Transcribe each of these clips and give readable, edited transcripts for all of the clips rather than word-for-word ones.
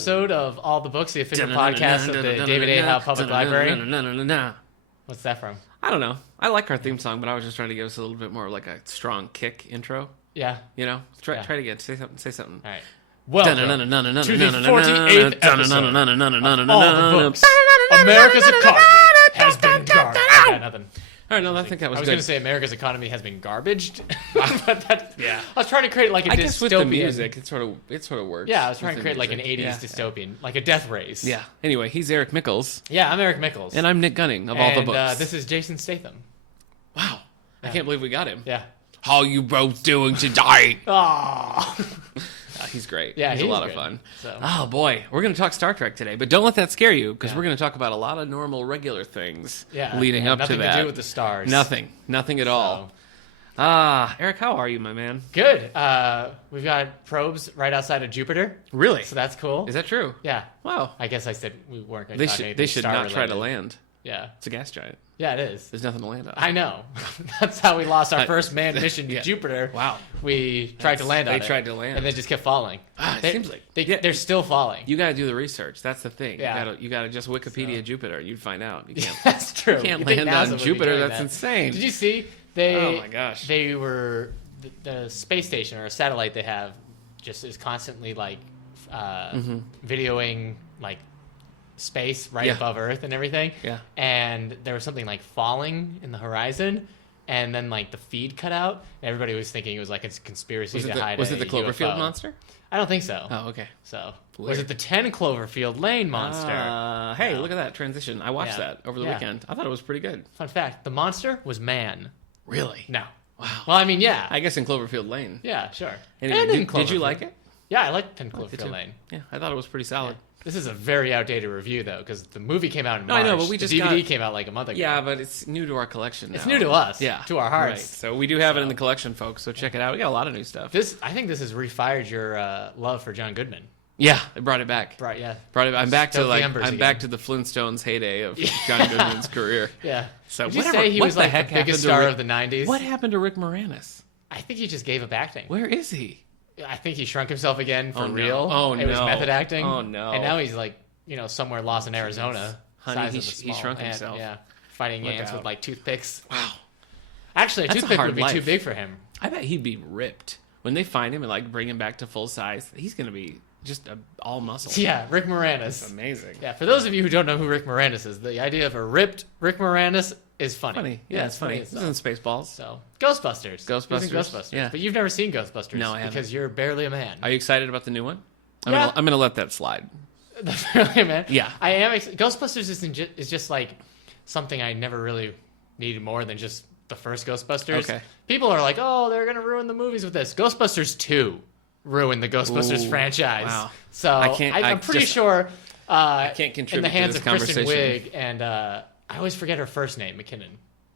episode of All the Books, the official podcast of the David A. Howe Public Library. What's that from? I don't know. I like our theme song, but I was just trying to give us a little bit more like a strong kick intro. Yeah. You know? Try it again. Say something. All right. Welcome to the 48th episode of All the Books. America's economy has been garbaged. I got nothing. All right, no, I think that was good. I was going to say America's economy has been garbaged. But that, yeah. I was trying to create like a dystopian. I guess with the music, it sort of works. Yeah, I was trying to create like an 80s dystopian, like a death race. Yeah. Anyway, he's Eric Mickles. Yeah, I'm Eric Mickles. And I'm Nick Gunning of All the Books. This is Jason Statham. Wow. I can't believe we got him. Yeah. How you both doing today? Oh. He's great. Yeah, he's a lot of fun. So. Oh, boy. We're going to talk Star Trek today, but don't let that scare you, because we're going to talk about a lot of normal, regular things leading up to that. Nothing to do with the stars. Nothing at all. Eric, how are you, my man? Good. We've got probes right outside of Jupiter. Really? So that's cool. Is that true? Yeah. Wow. I guess I said we weren't going to talk anything They should not star-related. try to land. Yeah. It's a gas giant. Yeah, it is. There's nothing to land on. I know. That's how we lost our first manned mission to Jupiter. Wow. We tried to land on it. They tried to land. And they just kept falling. It seems like they're still falling. You got to do the research. That's the thing. Yeah. You got to just Wikipedia Jupiter. You'd find out. You can't. That's true. You can't land on Jupiter. That's insane. Did you see? Oh my gosh. They were the space station or a satellite they have just is constantly like videoing like space above Earth and everything. Yeah. And there was something like falling in the horizon, and then like the feed cut out. And everybody was thinking it was like a conspiracy to hide. Was it the Cloverfield UFO. Monster? I don't think so. Oh, okay. So Weird. was it the 10 Cloverfield Lane monster? Hey, look at that transition. I watched that over the weekend. I thought it was pretty good. Fun fact: the monster was man. Really? No. Wow. Well, I mean, yeah. I guess in Cloverfield Lane. Yeah, sure. Anyway, did you like it? Yeah, I liked 10 Cloverfield Lane. Yeah, I thought it was pretty solid. Yeah. This is a very outdated review, though, because the movie came out in March. I know, but we just the DVD came out like a month ago. Yeah, but it's new to our collection now. It's new to us. Yeah. To our hearts. Right. So we do have it in the collection, folks, so check it out. We got a lot of new stuff. I think this has refired your love for John Goodman. Yeah, it brought it back. Brought it back. I'm back to the Flintstones heyday of John Goodman's career. Yeah. So Did you say he was like the biggest star of the 90s? What happened to Rick Moranis? I think he just gave up acting. Where is he? I think he shrunk himself again for real. Oh, no. It was method acting. Oh, no. And now he's like, somewhere lost in Arizona. Honey, he shrunk himself. Yeah. Fighting ants with like toothpicks. Wow. Actually, a toothpick would be too big for him. I bet he'd be ripped. When they find him and like bring him back to full size, he's going to be just all muscle. Yeah, Rick Moranis. That's amazing. Yeah, for those of you who don't know who Rick Moranis is, the idea of a ripped Rick Moranis is funny. Yeah, it's funny. It's in Spaceballs. So, Ghostbusters. Ghostbusters. Yeah. But you've never seen Ghostbusters. No, I haven't. Because you're barely a man. Are you excited about the new one? I'm Yeah. going to let that slide. Barely a man? Yeah. I am. Ghostbusters is just like something I never really needed more than just the first Ghostbusters. Okay. People are like, oh, they're going to ruin the movies with this. Ghostbusters 2 ruined the Ghostbusters franchise. Wow. So I'm pretty sure I can't contribute in the hands to of this Kristen conversation. Wiig and I always forget her first name, McKinnon.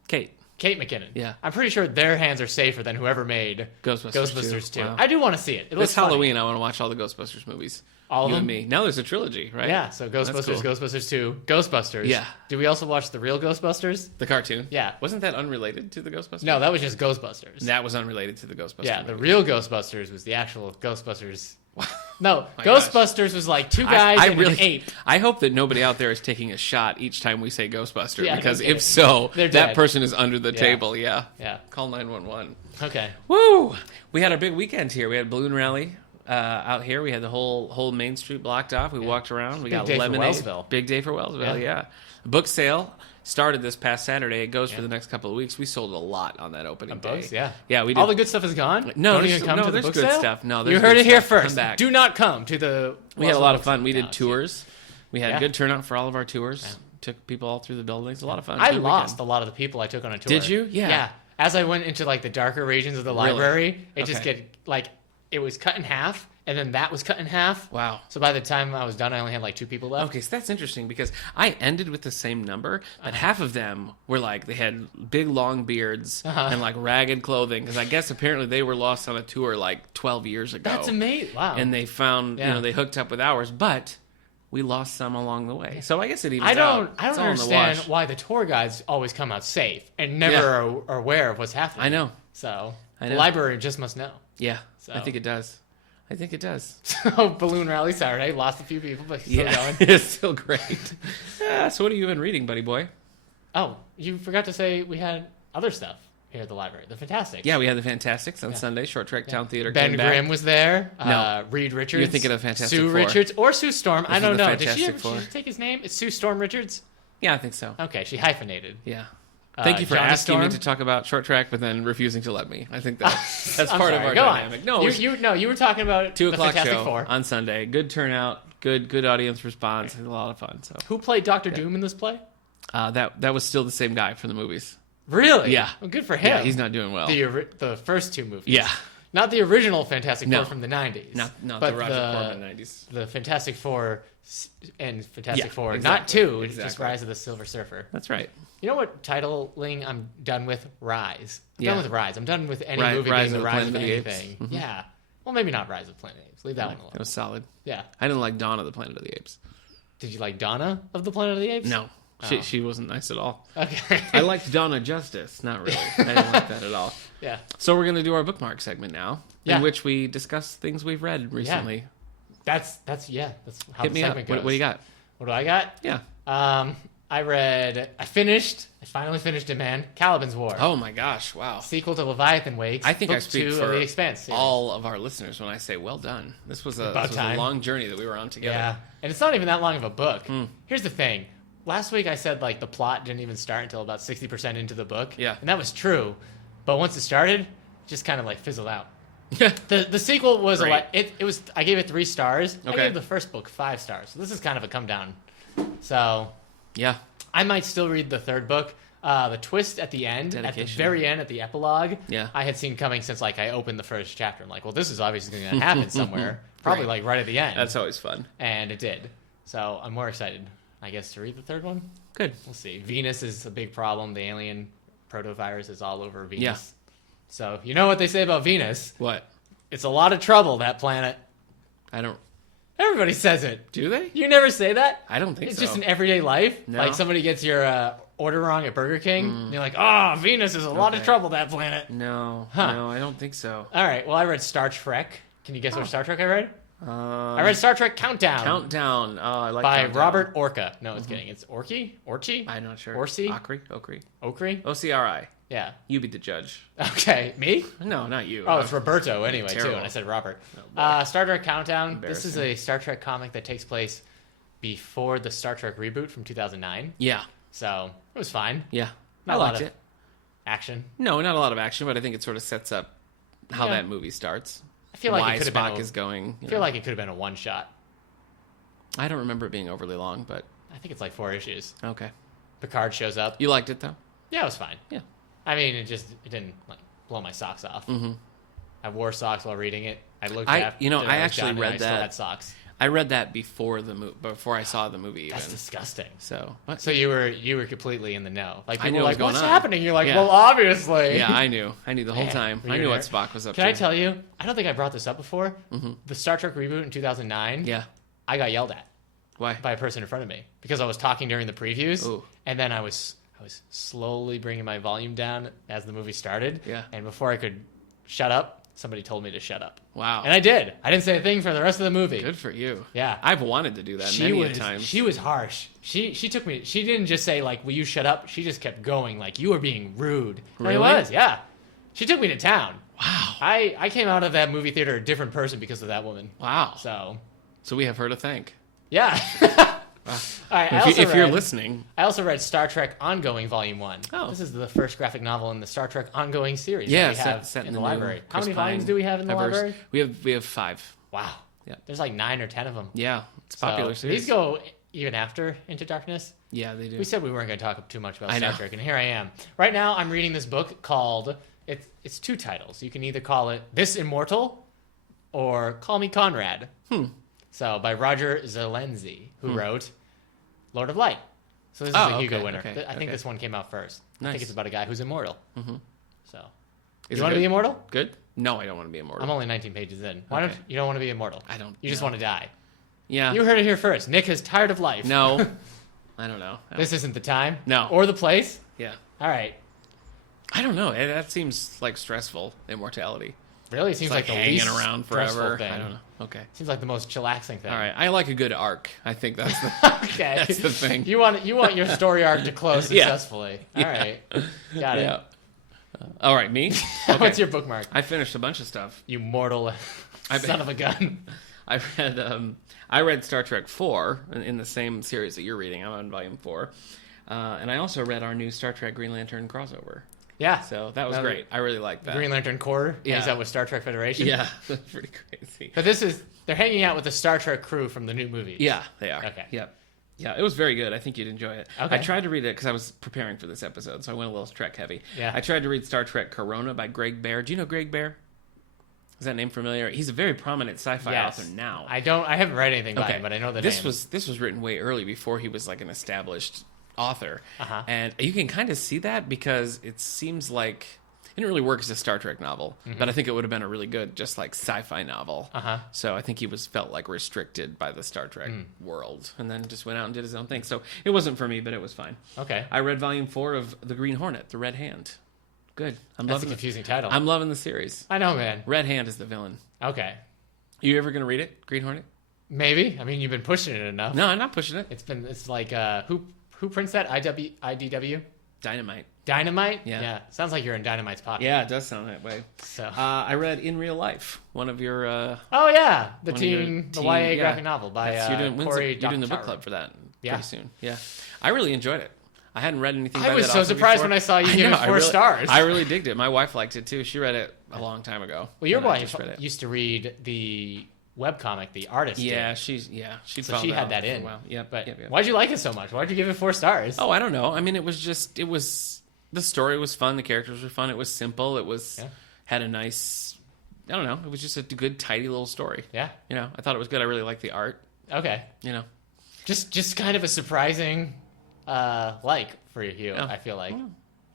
Kate McKinnon. Yeah. I'm pretty sure their hands are safer than whoever made Ghostbusters 2. Wow. I do want to see it. This Halloween, I want to watch all the Ghostbusters movies. All of you them? and me. Now there's a trilogy, right? Yeah, so Ghostbusters, cool. Ghostbusters 2, Ghostbusters. Yeah. Did we also watch the real Ghostbusters? The cartoon? Yeah. Wasn't that unrelated to the Ghostbusters? No, that was just Ghostbusters. That was unrelated to the Ghostbusters. Yeah, movie. the real Ghostbusters was the actual Ghostbusters. No, My Ghostbusters was like two guys and an ape. I hope that nobody out there is taking a shot each time we say Ghostbuster, Yeah, because no if so, They're that dead. person is under the table. Yeah. Yeah. Call 911. Okay. Woo! We had a big weekend here. We had a balloon rally out here. We had the whole Main Street blocked off. We walked around. We got day for lemonade. Wellsville. Big day for Wellsville. Yeah. Book sale started this past Saturday. It goes for the next couple of weeks. We sold a lot on that opening day. Books, yeah. Yeah, we did. All the good stuff is gone? No, Don't there's- even come no, to the there's book good sale? stuff. No, there's you heard good it here stuff. Come first. back. Do not come to the We had a Wellsville lot of book fun. We sale. did tours. We had Yeah. good turnout for all of our tours. Took people all through the buildings. A lot of fun. I Good lost weekend. a lot of the people I took on a tour. Did you? Yeah. Yeah. As I went into like the darker regions of the Really? library, it just Okay. get like it was cut in half, and then that was cut in half. Wow. So by the time I was done, I only had like 2 people left. Okay, so that's interesting because I ended with the same number, but half of them were like, they had big long beards and like ragged clothing, because I guess apparently they were lost on a tour like 12 years ago. That's amazing. Wow. And they found, they hooked up with ours, but we lost some along the way. So I guess it evens out. I It's don't all in the understand wash. why the tour guides always come out safe and never are aware of what's happening. I know. So I the know. library just must know. Yeah, So. I think it does. I think it does. So balloon rally Saturday, lost a few people, but still going. It's still great. Yeah, so what have you been reading, buddy boy? Oh, you forgot to say we had other stuff here at the library. The Fantastics. Yeah, we had the Fantastics on Sunday. Short Track Town Theater Ben came back. Grimm was there. No. Reed Richards. You're thinking of Fantastic Sue Four. Richards or Sue Storm. I don't is the know. Did she Fantastic Four. take his name? It's Sue Storm Richards? Yeah, I think so. Okay, she hyphenated. Yeah. Thank you for Johnny asking me Storm? to talk about Short Track, but then refusing to let me. I think that's I'm part of sorry, our go dynamic. on. No, it was you were talking about 2 the o'clock Fantastic show Four. on Sunday. Good turnout, good audience response. It was a lot of fun. So Who played Doctor Doom in this play? that was still the same guy from the movies. Really? Yeah. Well, good for him. Yeah, he's not doing well. The first two movies. Yeah. Not the original Fantastic No. Four from the 90s. Not but the Roger Corman 90s. The Fantastic Four and Fantastic Yeah, Four, exactly, not two, it's just exactly. Rise of the Silver Surfer. That's right. You know what titling I'm done with? Rise. I'm Yeah. done with Rise. I'm done with any Rise movie being of the the Rise of Planet of the Apes. anything. Mhm. Yeah. Well, maybe not Rise of the Planet of the Apes. Leave that one alone. That was solid. Yeah. I didn't like Dawn of the Planet of the Apes. Did you like Donna of the Planet of the Apes? No. Oh. She wasn't nice at all. Okay. I liked Donna Justice. Not really. I didn't like that at all. Yeah. So we're going to do our bookmark segment now, Yeah. in which we discuss things we've read recently. That's how Hit the me up. segment goes. What do you got? What do I got? Yeah. I finally finished it, man. Caliban's War. Oh my gosh! Wow. Sequel to Leviathan Wakes. I think I book speak 2 for of the Expanse series. all of our listeners when I say well done. This was a time. long journey that we were on together. Yeah, and it's not even that long of a book. Here's the thing. Last week I said like the plot didn't even start until about 60% into the book. Yeah. And that was true. But once it started, it just kind of like fizzled out. The sequel was Great. it was I gave it 3 stars. I Okay. gave the first book 5 stars. So this is kind of a come down. So Yeah. I might still read the third book. The twist at the end, at the Dedication. very end, at the epilogue, Yeah. I had seen coming since like I opened the first chapter. I'm like, well, this is obviously going to happen somewhere, probably Right. like right at the end. That's always fun. And it did. So I'm more excited, I guess, to read the third one. Good. We'll see. Venus is a big problem. The alien protovirus is all over Venus. Yeah. So you know what they say about Venus? What? It's a lot of trouble, that planet. I don't. Everybody says it. Do they? You never say that? I don't think It's so. just in everyday life. No. Like somebody gets your order wrong at Burger King, and you're like, oh, Venus is a lot of Okay. trouble, that planet. No. Huh. No, I don't think so. All right, well, I read Star Trek. Can you guess what Star Trek I read? I I read Star Trek Countdown. Countdown. Oh, I like by Countdown. Robert Orca. No, it's kidding. It's Orci? Orci? I'm not sure. Orsi? Okri. Okri? OCRI. Yeah. You be the judge. Okay, me? No, not you. Oh, it's Roberto anyway, too, terrible. and I said Robert. Oh, boy. Star Trek Countdown. This is Embarrassing. a Star Trek comic that takes place before the Star Trek reboot from 2009. Yeah. So, it was fine. Yeah. Not I a lot liked of it. action. No, not a lot of action, but I think it sort of sets up how Yeah. that movie starts. I feel like Why it could have Spock been is going. I feel like it could have been a one-shot. I don't remember it being overly long, but I think it's like 4 issues. okay. Picard shows up. You liked it though? Yeah, it was fine. Yeah. I mean, it didn't like blow my socks off. Mm-hmm. I wore socks while reading it. I looked I at you know, that I was actually done, and read I still that. had socks. I read that before before I saw the movie even. That's disgusting. So, what? So you were completely in the know. Like I people knew were what like, was going "What's on." happening?" You're like, Yeah. "Well, obviously." Yeah, I knew the whole Man, time. were you I knew a what nerd? Spock was up Can to. I tell you? I don't think I brought this up before. Mm-hmm. The Star Trek reboot in 2009. Yeah. I got yelled at Why? by a person in front of me because I was talking during the previews, Ooh. and then I was slowly bringing my volume down as the movie started. Yeah. And before I could shut up, somebody told me to shut up, Wow. and I did. I didn't say a thing for the rest of the movie. Good for you. Yeah. I've wanted to do that many a times. She was harsh. She took me. She didn't just say like, "Will you shut up?" She just kept going like, "You were being rude." And Really? I was. Yeah. She took me to town. Wow. I came out of that movie theater a different person because of that woman. Wow. So we have her to thank. yeah. All right. If you're listening, I also read Star Trek Ongoing Volume 1. Oh. This is the first graphic novel in the Star Trek Ongoing series yeah, that we have set in in the new library. How Chris many volumes Pine do we have in the diverse- library? We have 5. Wow. Yeah. There's like 9 or 10 of them. Yeah, it's a popular So series. these go even after Into Darkness. Yeah, they do. We said we weren't going to talk too much about I Star know. Trek, and here I am. Right now, I'm reading this book called, it's 2 titles. You can either call it This Immortal or Call Me Conrad. So by Roger Zelensky, who wrote Lord of Light. So this is a Hugo winner. okay, I think okay. this one came out first. I Nice. think it's about a guy who's immortal. Mm-hmm. So, Is you it want to good? be immortal? Good? No, I don't want to be immortal. I'm only 19 pages in. Why Okay. don't you don't want to be immortal? I don't. You just no. want to die. Yeah. You heard it here first. Nick is tired of life. No. I don't know. This isn't the time. No. Or the place. Yeah. All right. I don't know. That seems like stressful immortality. Really? It seems like the hanging least around stressful forever. thing. I don't know. Okay. Seems like the most chillaxing thing. All right. I like a good arc. I think that's the Okay. that's the thing. You want your story arc to close Yeah. successfully. All right. Got it. Yeah. All right, me. Okay. What's your bookmark? I finished a bunch of stuff. You mortal son of a gun. I read Star Trek 4 in the same series that you're reading. I'm on volume 4. And I also read our new Star Trek Green Lantern crossover. Yeah. So that was great. I really liked that. Green Lantern Corps. Yeah. Is that with Star Trek Federation? Yeah, that's pretty crazy. But they're hanging out with the Star Trek crew from the new movies. Yeah, they are. Okay. Yep. Yeah, it was very good. I think you'd enjoy it. Okay. I tried to read it because I was preparing for this episode, so I went a little Trek heavy. Yeah. I tried to read Star Trek Corona by Greg Bear. Do you know Greg Bear? Is that name familiar? He's a very prominent sci-fi author now. I haven't read anything by him, but I know the name. This was written way early before he was like an established author. Uh-huh. And you can kind of see that because it seems like it didn't really work as a Star Trek novel, but I think it would have been a really good just like sci-fi novel. Uh-huh. So I think he felt like restricted by the Star Trek world and then just went out and did his own thing. So it wasn't for me, but it was fine. Okay. I read volume 4 of The Green Hornet, The Red Hand. Good. That's a confusing title. I'm loving the series. I know, man. Red Hand is the villain. Okay. You ever going to read it, Green Hornet? Maybe. I mean, you've been pushing it enough. No, I'm not pushing it. It's like who prints that? IDW? Dynamite. Dynamite? Yeah. Sounds like you're in Dynamite's pocket. Yeah, it does sound that way. So. I read In Real Life, one of your... oh, yeah. The YA yeah. graphic novel by Corey you're doing the book Doctorow. club for that Yeah. pretty soon. Yeah. I really enjoyed it. I hadn't read anything by I was that so author surprised before. when I saw you give it I 4 stars. I really digged it. My wife liked it too. She read it a long time ago. Well, your and I wife just read it. used to read the webcomic, The Artist. Yeah, did. she So she had that in. Well, yep, But yep. why'd you like it so much? Why'd you give it 4 stars? Oh, I don't know. I mean, the story was fun. The characters were fun. It was simple. Had a nice, I don't know. It was just a good, tidy little story. Yeah. I thought it was good. I really liked the art. Okay. Just kind of a surprising, for you. Oh. I feel like.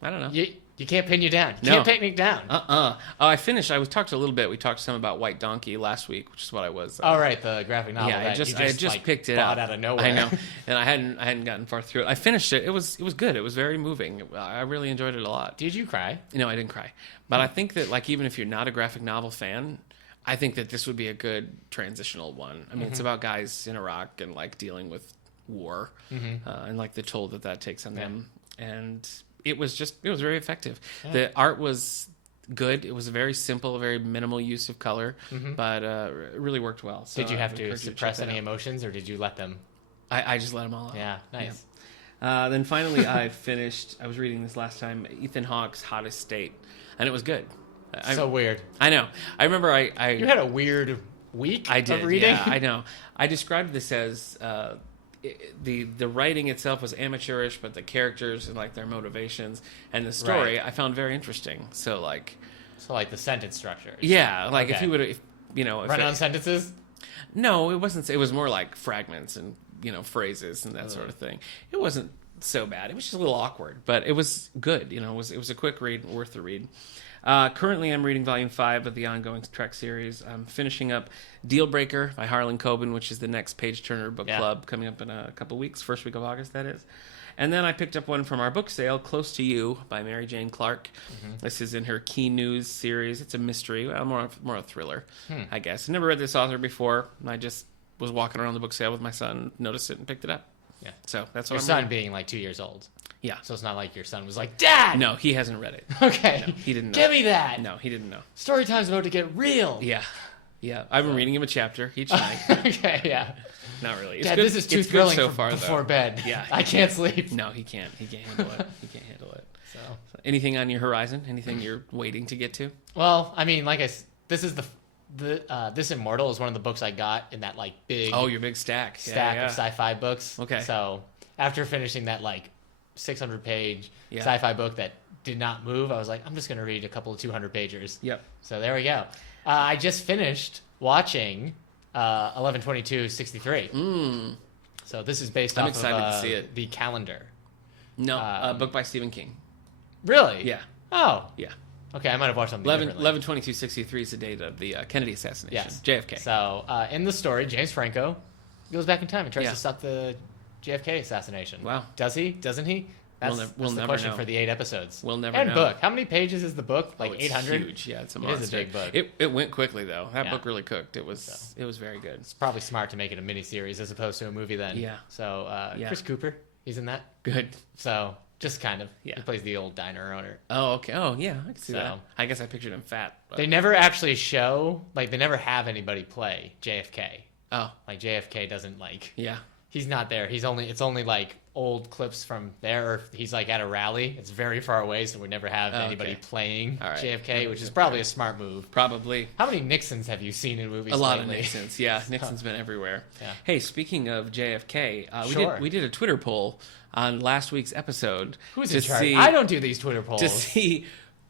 I don't know. You can't pin you down. You No. can't take me down. Oh, I finished. We talked a little bit. We talked some about White Donkey last week, which is what I was. Oh, right, the graphic novel. Yeah, that I just picked it up out of nowhere. I know, and I hadn't gotten far through it. I finished it. It was good. It was very moving. I really enjoyed it a lot. Did you cry? No, I didn't cry, but I think that like even if you're not a graphic novel fan, I think that this would be a good transitional one. I mean, it's about guys in Iraq and like dealing with war and like the toll that takes on them, and it was very effective. Yeah. The art was good. It was a very simple, very minimal use of color, but it really worked well. So did you have to suppress any emotions, or did you let them? I just let them all out. Yeah, nice. Yeah. Then finally, I was reading this last time, Ethan Hawke's Hottest State, and it was good. So weird. I know. I remember You had a weird week of reading? Yeah, I know. I described this as... the writing itself was amateurish, but the characters and like their motivations and the story I found very interesting. So like the sentence structure. Yeah, like okay. if run on sentences. No, it wasn't. It was more like fragments and phrases and that sort of thing. It wasn't so bad. It was just a little awkward, but it was good. It was a quick read, worth the read. Currently, I'm reading Volume 5 of the ongoing Trek series. I'm finishing up Deal Breaker by Harlan Coben, which is the next page-turner book club coming up in a couple weeks, first week of August, that is. And then I picked up one from our book sale, Close to You by Mary Jane Clark. This is in her Key News series. It's a mystery, more a thriller, I guess. I never read this author before. I just was walking around the book sale with my son, noticed it, and picked it up. Yeah. So that's what your son being like 2 years old. Yeah. So it's not like your son was like, Dad! No, he hasn't read it. Okay. No, he didn't know. Give me that! No, he didn't know. Story time's about to get real! Yeah. Yeah. I've been reading him a chapter each night. Okay, yeah. Not really. Dad, this is too thrilling so far, before bed. Yeah. I can't sleep. No, he can't. He can't handle it. He can't handle it. So anything on your horizon? Anything you're waiting to get to? Well, I mean, this is This Immortal is one of the books I got in that like big... Oh, your big stack. Of sci-fi books. Okay. So after finishing that like 600-page sci-fi book that did not move, I was like, I'm just going to read a couple of 200-pagers. Yep. So there we go. I just finished watching 11/22/63. So this is based off excited of to see it. The Calendar. No, a book by Stephen King. Really? Yeah. Oh. Yeah. Okay, I might have watched something 11/22/63 is the date of the Kennedy assassination. Yes. JFK. So in the story, James Franco goes back in time and tries Yeah. to stop the JFK assassination. Wow. Does he? Doesn't he? That's, we'll that's never the question know. for the 8 episodes. We'll never and know. book. How many pages is the book? Like It's 800? huge. Yeah, it's a It monster. is a big book. It went quickly though. That Yeah. book really cooked. It was very good. It's probably smart to make it a miniseries as opposed to a movie then. Yeah. So Yeah. Chris Cooper, he's in that. Good. So just kind of. Yeah. He plays the old diner owner. Oh, okay. Oh, yeah. I can see So- that. I guess I pictured him fat. But... They never actually show, like, they never have anybody play JFK. Oh, Like, JFK doesn't, like, yeah. he's not there. It's only, like, old clips from there, or if he's, like, at a rally. It's very far away, so we never have anybody okay. playing All right. JFK, which is probably a smart move. Probably. How many Nixons have you seen in movies A lot lately? of Nixons. Yeah, Nixon's been everywhere. Yeah. Hey, speaking of JFK, Sure. we did a Twitter poll on last week's episode. Who's to in charge? see- I don't do these Twitter polls. To see,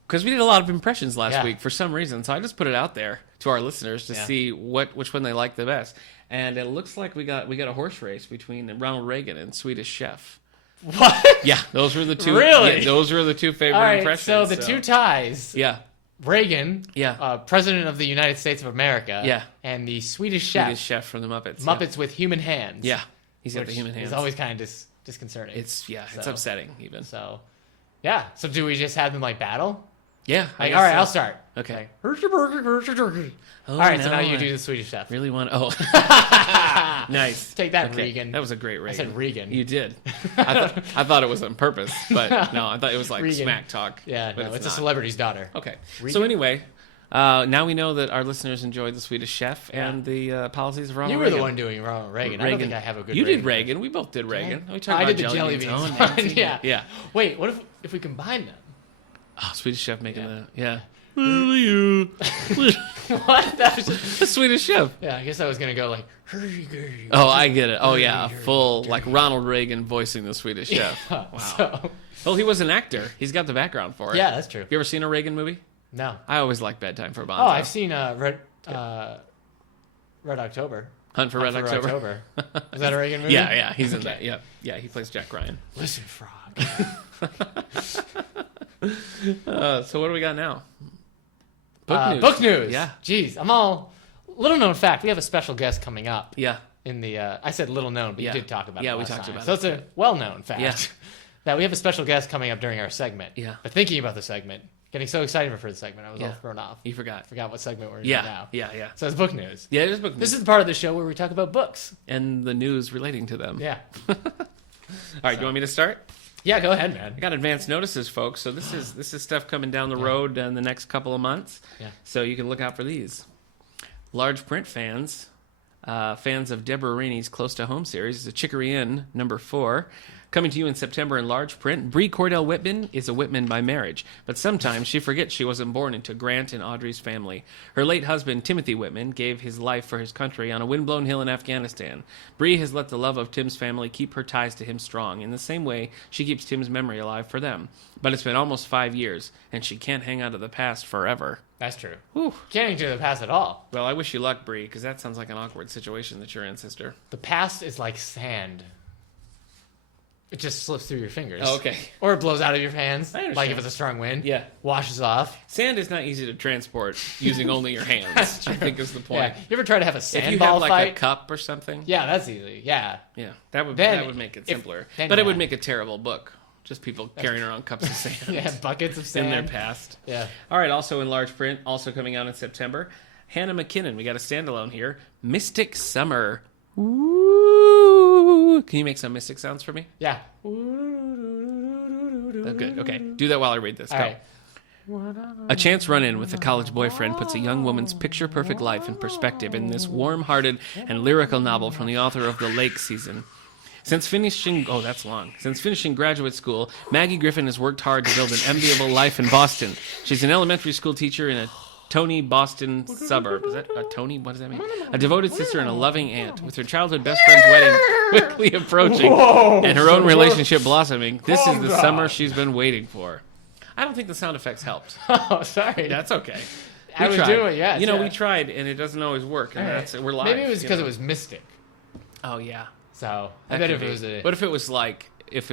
because we did a lot of impressions last Yeah. week for some reason, so I just put it out there to our listeners to Yeah. see which one they like the best. And it looks like we got a horse race between Ronald Reagan and Swedish Chef. What? Yeah, those were the two. Really? Yeah, those were the two favorite All right, impressions. so the two ties, Yeah, Reagan, Yeah. President of the United States of America, Yeah. and the Swedish chef, Swedish Chef from the Muppets. Muppets with human hands. Yeah, he's got which the human hands. is always kind of disconcerting. It's So- upsetting even. So, yeah. So do we just have them like battle? Yeah. I Like, guess all right, so. I'll start. Okay. Like, all Oh, right, so no, now you I do the Swedish chef. Really want? Oh, nice. Take that, Okay, Regan. That was a great Reagan. I said Regan. You did. I thought it was on purpose, but no, I thought it was like Regan. smack talk. Yeah, but no, it's a not. celebrity's daughter. Okay. Regan? So anyway, now we know that our listeners enjoyed the Swedish Chef and the policies of Ronald You were Reagan. the one doing Ronald Reagan. I don't think I have a good You Reagan. did Reagan. We both did Reagan. We talked I about did the jelly beans. Oh, one, nice. yeah. Yeah. Wait, what if we combine them? Oh, Swedish Chef making Yeah. the yeah. You. What? That was just, The Swedish Chef. yeah, I guess I was gonna go like. Oh, I get it. Oh, yeah, a full like Ronald Reagan voicing the Swedish Chef. Wow. Wow. So, Well, he was an actor. He's got the background for it. yeah, that's true. You ever seen a Reagan movie? No. I always like Bedtime for Bonzo. Oh, I've seen Red October. Hunt for Red Hunt October. Is that a Reagan movie? Yeah, yeah, he's in Okay. that. Yeah, yeah, he plays Jack Ryan. Listen, frog. So what do we got now? Book news. Yeah. Jeez, I'm all. Little known fact: we have a special guest coming up. Yeah. In the, I said little known, but Yeah. you did talk about it. Yeah, we last talked time. about so it. it's a well-known fact. Yeah. That we have a special guest coming up during our segment. Yeah. But thinking about the segment, getting so excited for the segment, I was Yeah. all thrown off. You forgot. Forgot what segment we're in Yeah, now. yeah, yeah. So it's book news. Yeah, it is book This news. is the part of the show where we talk about books. And the news relating to them. Yeah. All right, do you want me to start? Yeah, go ahead, man. I got advance notices, folks. So this is stuff coming down the road in the next couple of months. Yeah. So you can look out for these. Large print fans, fans of Deborah Rainey's Close to Home series, is a Chicory Inn #4. Coming to you in September in large print, Bree Cordell Whitman is a Whitman by marriage, but sometimes she forgets she wasn't born into Grant and Audrey's family. Her late husband, Timothy Whitman, gave his life for his country on a windblown hill in Afghanistan. Bree has let the love of Tim's family keep her ties to him strong, in the same way she keeps Tim's memory alive for them. But it's been almost 5 years, and she can't hang out of the past forever. That's true. Whew. Can't get to the past at all. Well, I wish you luck, Bree, because that sounds like an awkward situation that you're in, sister. The past is like sand. It just slips through your fingers. Oh, okay. Or it blows out of your hands. I understand. Like if it's a strong wind. Yeah. Washes off. Sand is not easy to transport using only your hands, I think is the point. Yeah. You ever try to have a If you sandball have like fight? a cup or something, Yeah, that's easy. Yeah. yeah, that would Then make it if- simpler. then But it would yeah. make a terrible book. Just people carrying around cups of sand Yeah, buckets of in sand. their past. Yeah. All right, also in large print, also coming out in September, Hannah McKinnon. We got a standalone here. Mystic Summer. Ooh. Can you make some mystic sounds for me? Yeah. Oh, good. Okay. Do that while I read this. All Go. right. A chance run-in with a college boyfriend puts a young woman's picture-perfect life in perspective in this warm-hearted and lyrical novel from the author of The Lake season. Since finishing graduate school, Maggie Griffin has worked hard to build an enviable life in Boston. She's an elementary school teacher in a Tony, Boston suburb. Is that a Tony? What does that mean? A devoted sister and a loving aunt. With her childhood best friend's wedding quickly approaching and her own relationship blossoming, this is the summer she's been waiting for. I don't think the sound effects helped. Oh, sorry. That's okay. I would do it, yes. You know, yeah. we tried, and it doesn't always work. And All right. that's we're live. Maybe it was you because know. it was mystic. Oh yeah. So I That bet could if it be. was a But if it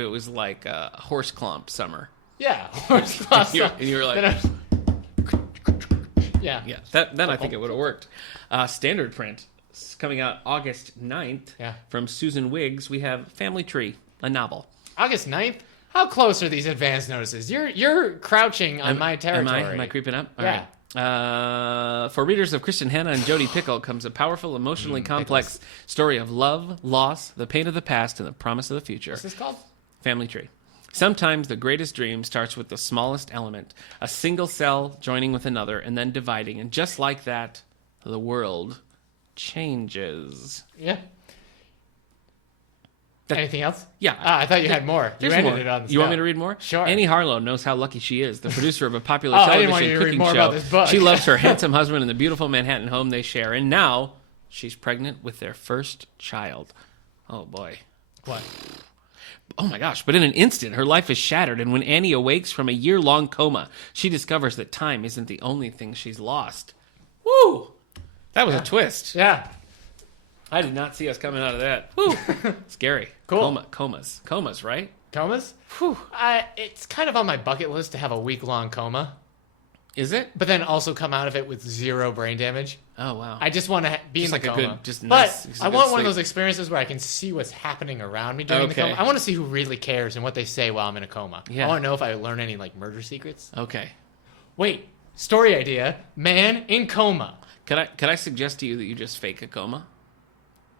was like a horse clump summer. yeah, horse class. And you were like, yeah, yeah, then I think it would have worked. Standard print is coming out August 9th. Yeah. From Susan Wiggs, we have Family Tree, a novel. August 9th. How close are these advance notices? You're crouching on my territory. Am I creeping up? All Yeah. right. For readers of Kristen Hanna and Jodi Pickle comes a powerful, emotionally complex story of love, loss, the pain of the past, and the promise of the future. What's this called? Family Tree. Sometimes the greatest dream starts with the smallest element, a single cell joining with another and then dividing, and just like that, the world changes. Yeah. Anything else? Yeah. I thought you had more. There's you ended more. it on the You want spot. me to read more? Sure. Annie Harlow knows how lucky she is, the producer of a popular I didn't want television you to read cooking more show. about this book. She loves her handsome husband and the beautiful Manhattan home they share, and now she's pregnant with their first child. Oh, boy. What? Oh, my gosh. But in an instant, her life is shattered, and when Annie awakes from a year-long coma, she discovers that time isn't the only thing she's lost. Woo! That was a twist. Yeah. I did not see us coming out of that. Woo! Scary. Cool. Comas, right? Comas? Whew. It's kind of on my bucket list to have a week-long coma, Is it? but then also come out of it with 0 brain damage. Oh, wow. I just want to be Just in the like a coma. good- just but nice- just a I good want one of sleep. those experiences where I can see what's happening around me during the Okay. coma. I want to see who really cares and what they say while I'm in a coma. Yeah. I want to know if I learn any like murder secrets. Okay. Wait, story idea: man in coma. Could I suggest to you that you just fake a coma?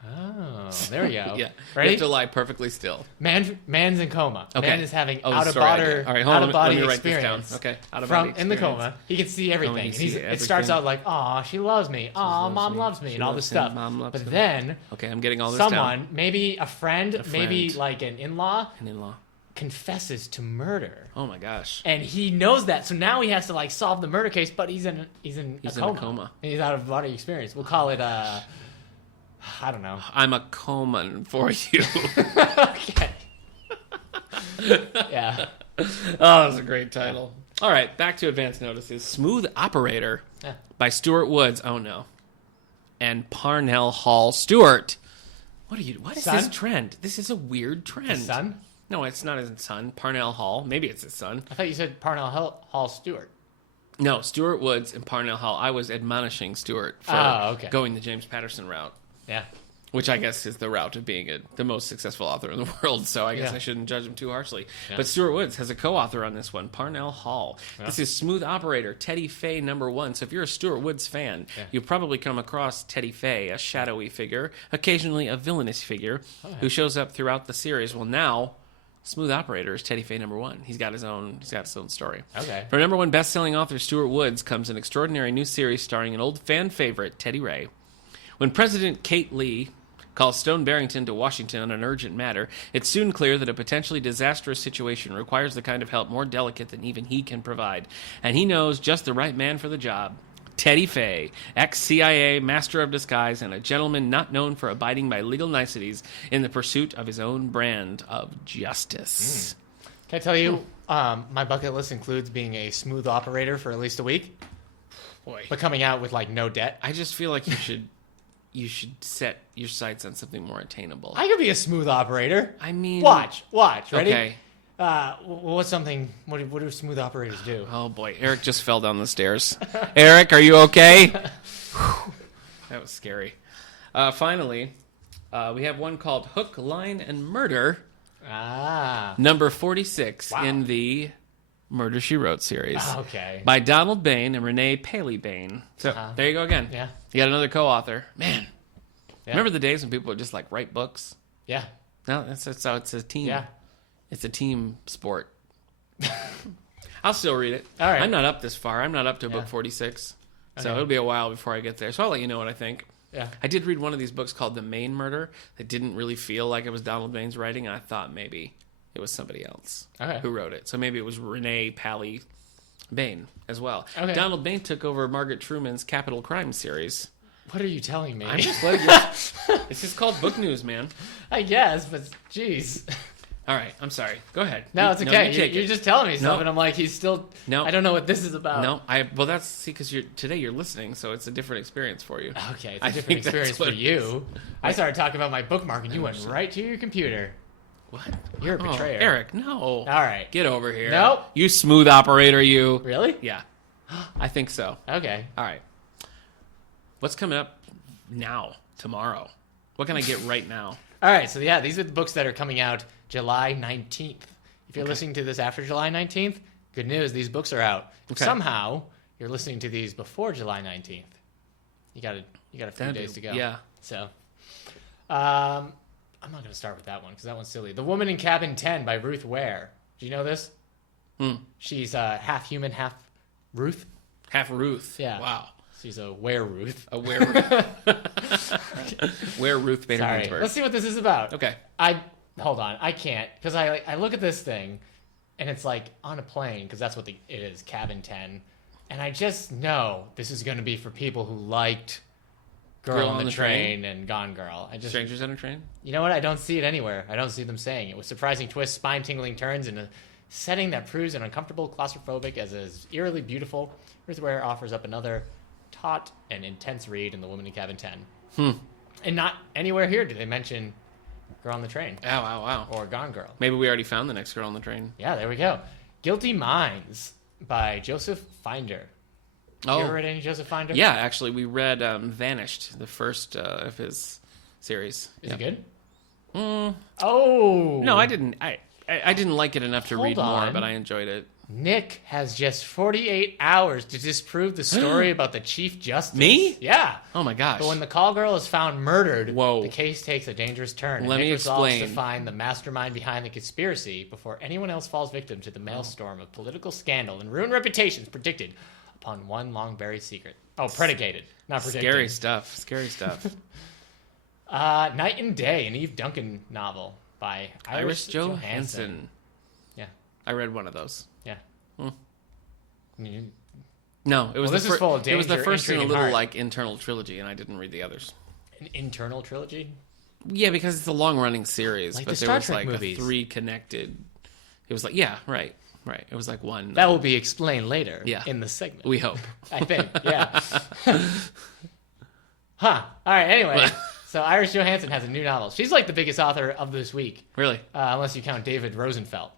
Oh, there we go. Yeah. You Ready? have to lie perfectly still. Man's in coma. Okay. Man is having Oh, out of story body idea. All right, hold on. out of body Let me write this down. experience. Okay. Out of From body in the experience. coma, he can see everything. he And sees it starts everything. out like, "Aw, she loves me. Aw, loves mom me. loves me," She and all loves this him. stuff. Mom loves But him. then Okay, I'm getting all this down. someone, maybe a friend, maybe friend. like an in-law, An in-law. confesses to murder. Oh my gosh. And he knows that, so now he has to like solve the murder case, but he's in a coma. And he's out of body experience. We'll call it I don't know. I'm a coman for you. Okay. Yeah. Oh, that's a great title. All right, back to advance notices. Smooth Operator Yeah. by Stuart Woods. Oh no. And Parnell Hall Stewart. What is Son? this trend? This is a weird trend. His son? No, it's not his son. Parnell Hall. Maybe it's his son. I thought you said Parnell Hall Stewart. No, Stuart Woods and Parnell Hall. I was admonishing Stuart for okay. going the James Patterson route, Yeah. which I guess is the route of being the most successful author in the world. So I guess Yeah. I shouldn't judge him too harshly. Yeah. But Stuart Woods has a co-author on this one, Parnell Hall. Yeah. This is Smooth Operator, Teddy Fay #1. So if you're a Stuart Woods fan, Yeah. you'll probably come across Teddy Fay, a shadowy figure, occasionally a villainous figure, who shows up throughout the series. Well, now Smooth Operator is Teddy Fay #1. He's got his own story. Okay. From #1 best-selling author Stuart Woods comes an extraordinary new series starring an old fan favorite, Teddy Ray. When President Kate Lee calls Stone Barrington to Washington on an urgent matter, it's soon clear that a potentially disastrous situation requires the kind of help more delicate than even he can provide. And he knows just the right man for the job. Teddy Fay, ex-CIA, master of disguise, and a gentleman not known for abiding by legal niceties in the pursuit of his own brand of justice. Can I tell you, my bucket list includes being a smooth operator for at least a week, Boy, but coming out with like no debt. I just feel like you should set your sights on something more attainable. I could be a smooth operator. I mean, Watch. Ready? Okay. What's something? What do smooth operators do? Oh boy, Eric just fell down the stairs. Eric, are you okay? That was scary. Finally, we have one called Hook, Line, and Murder, number 46 Wow. in the Murder, She Wrote series. Okay. By Donald Bain and Renee Paley Bain. So there you go again. Yeah. You got another co-author. Man, Yeah. remember the days when people would just like write books? Yeah. No, that's how it's a team. Yeah. It's a team sport. I'll still read it. All right. I'm not up this far. I'm not up to Yeah. book 46. So Okay. it'll be a while before I get there. So I'll let you know what I think. Yeah. I did read one of these books called The Maine Murder that didn't really feel like it was Donald Bain's writing. And I thought maybe it was somebody else Okay. who wrote it. So maybe it was Renee Paley Bain as well. Okay. Donald Bain took over Margaret Truman's Capital Crime series. What are you telling me? I'm just letting you... This is called book news, man. I guess, but jeez. All right. I'm sorry. Go ahead. No, it's okay. you take You're it. just telling me stuff, No. and I'm like, he's still. No. I don't know what this is about. No, well that's because today you're listening, so it's a different experience for you. Okay, it's I a different think that's experience what for it you. I started talking about my bookmark, and you went right to your computer. What? You're a betrayer. Eric, no. All right. Get over here. Nope. You smooth operator, you. Really? Yeah. I think so. Okay. All right. What's coming up now, tomorrow? What can I get right now? All right. So yeah, these are the books that are coming out July 19th. If you're listening to this after July 19th, good news, these books are out. If somehow you're listening to these before July 19th, you got a few days to go. Yeah. So, I'm not going to start with that one because that one's silly. The Woman in Cabin 10 by Ruth Ware. Do you know this? She's half human, half Ruth. Half Ruth. Yeah. Wow. She's a were-Ruth. A were-Ruth Bader Sorry. Ginsburg. Let's see what this is about. Okay. Hold on. I can't because I look at this thing and it's like on a plane because that's what it is, Cabin 10. And I just know this is going to be for people who liked Girl on the Train and Gone Girl. Strangers on a Train? You know what? I don't see it anywhere. I don't see them saying it. With surprising twists, spine-tingling turns, and a setting that proves an uncomfortable, claustrophobic as is eerily beautiful, Ruth Ware offers up another taut and intense read in The Woman in Cabin 10. And not anywhere here do they mention Girl on the Train. Oh, wow. Or Gone Girl. Maybe we already found the next Girl on the Train. Yeah, there we go. Guilty Minds by Joseph Finder. You ever read any Joseph Finder? Yeah, actually, we read Vanished, the first of his series. Is it good? No, I didn't. I didn't like it enough to read more, on. but I enjoyed it. Nick has just 48 hours to disprove the story about the Chief Justice. Me? Yeah. Oh my gosh. But when the call girl is found murdered, Whoa. the case takes a dangerous turn. And Let Nick me resolves explain. to find the mastermind behind the conspiracy before anyone else falls victim to the maelstrom of political scandal and ruined reputations predicted upon one long-buried secret. Oh, predicated, not predicted. Scary stuff. Night and Day, an Eve Duncan novel by Iris Johansen. Yeah. I read one of those. Yeah. No, it was this is full of it was the danger, first in a intrigue, and little heart. like internal trilogy, and I didn't read the others. An internal trilogy? Yeah, because it's a long running series, Like but the there Star was Trek like movies. a 3 connected. It was like right. It was like one. That will be explained later Yeah. in the segment. We hope. I think, yeah. All right, anyway. So Iris Johansen has a new novel. She's like the biggest author of this week, Really? unless you count David Rosenfeld.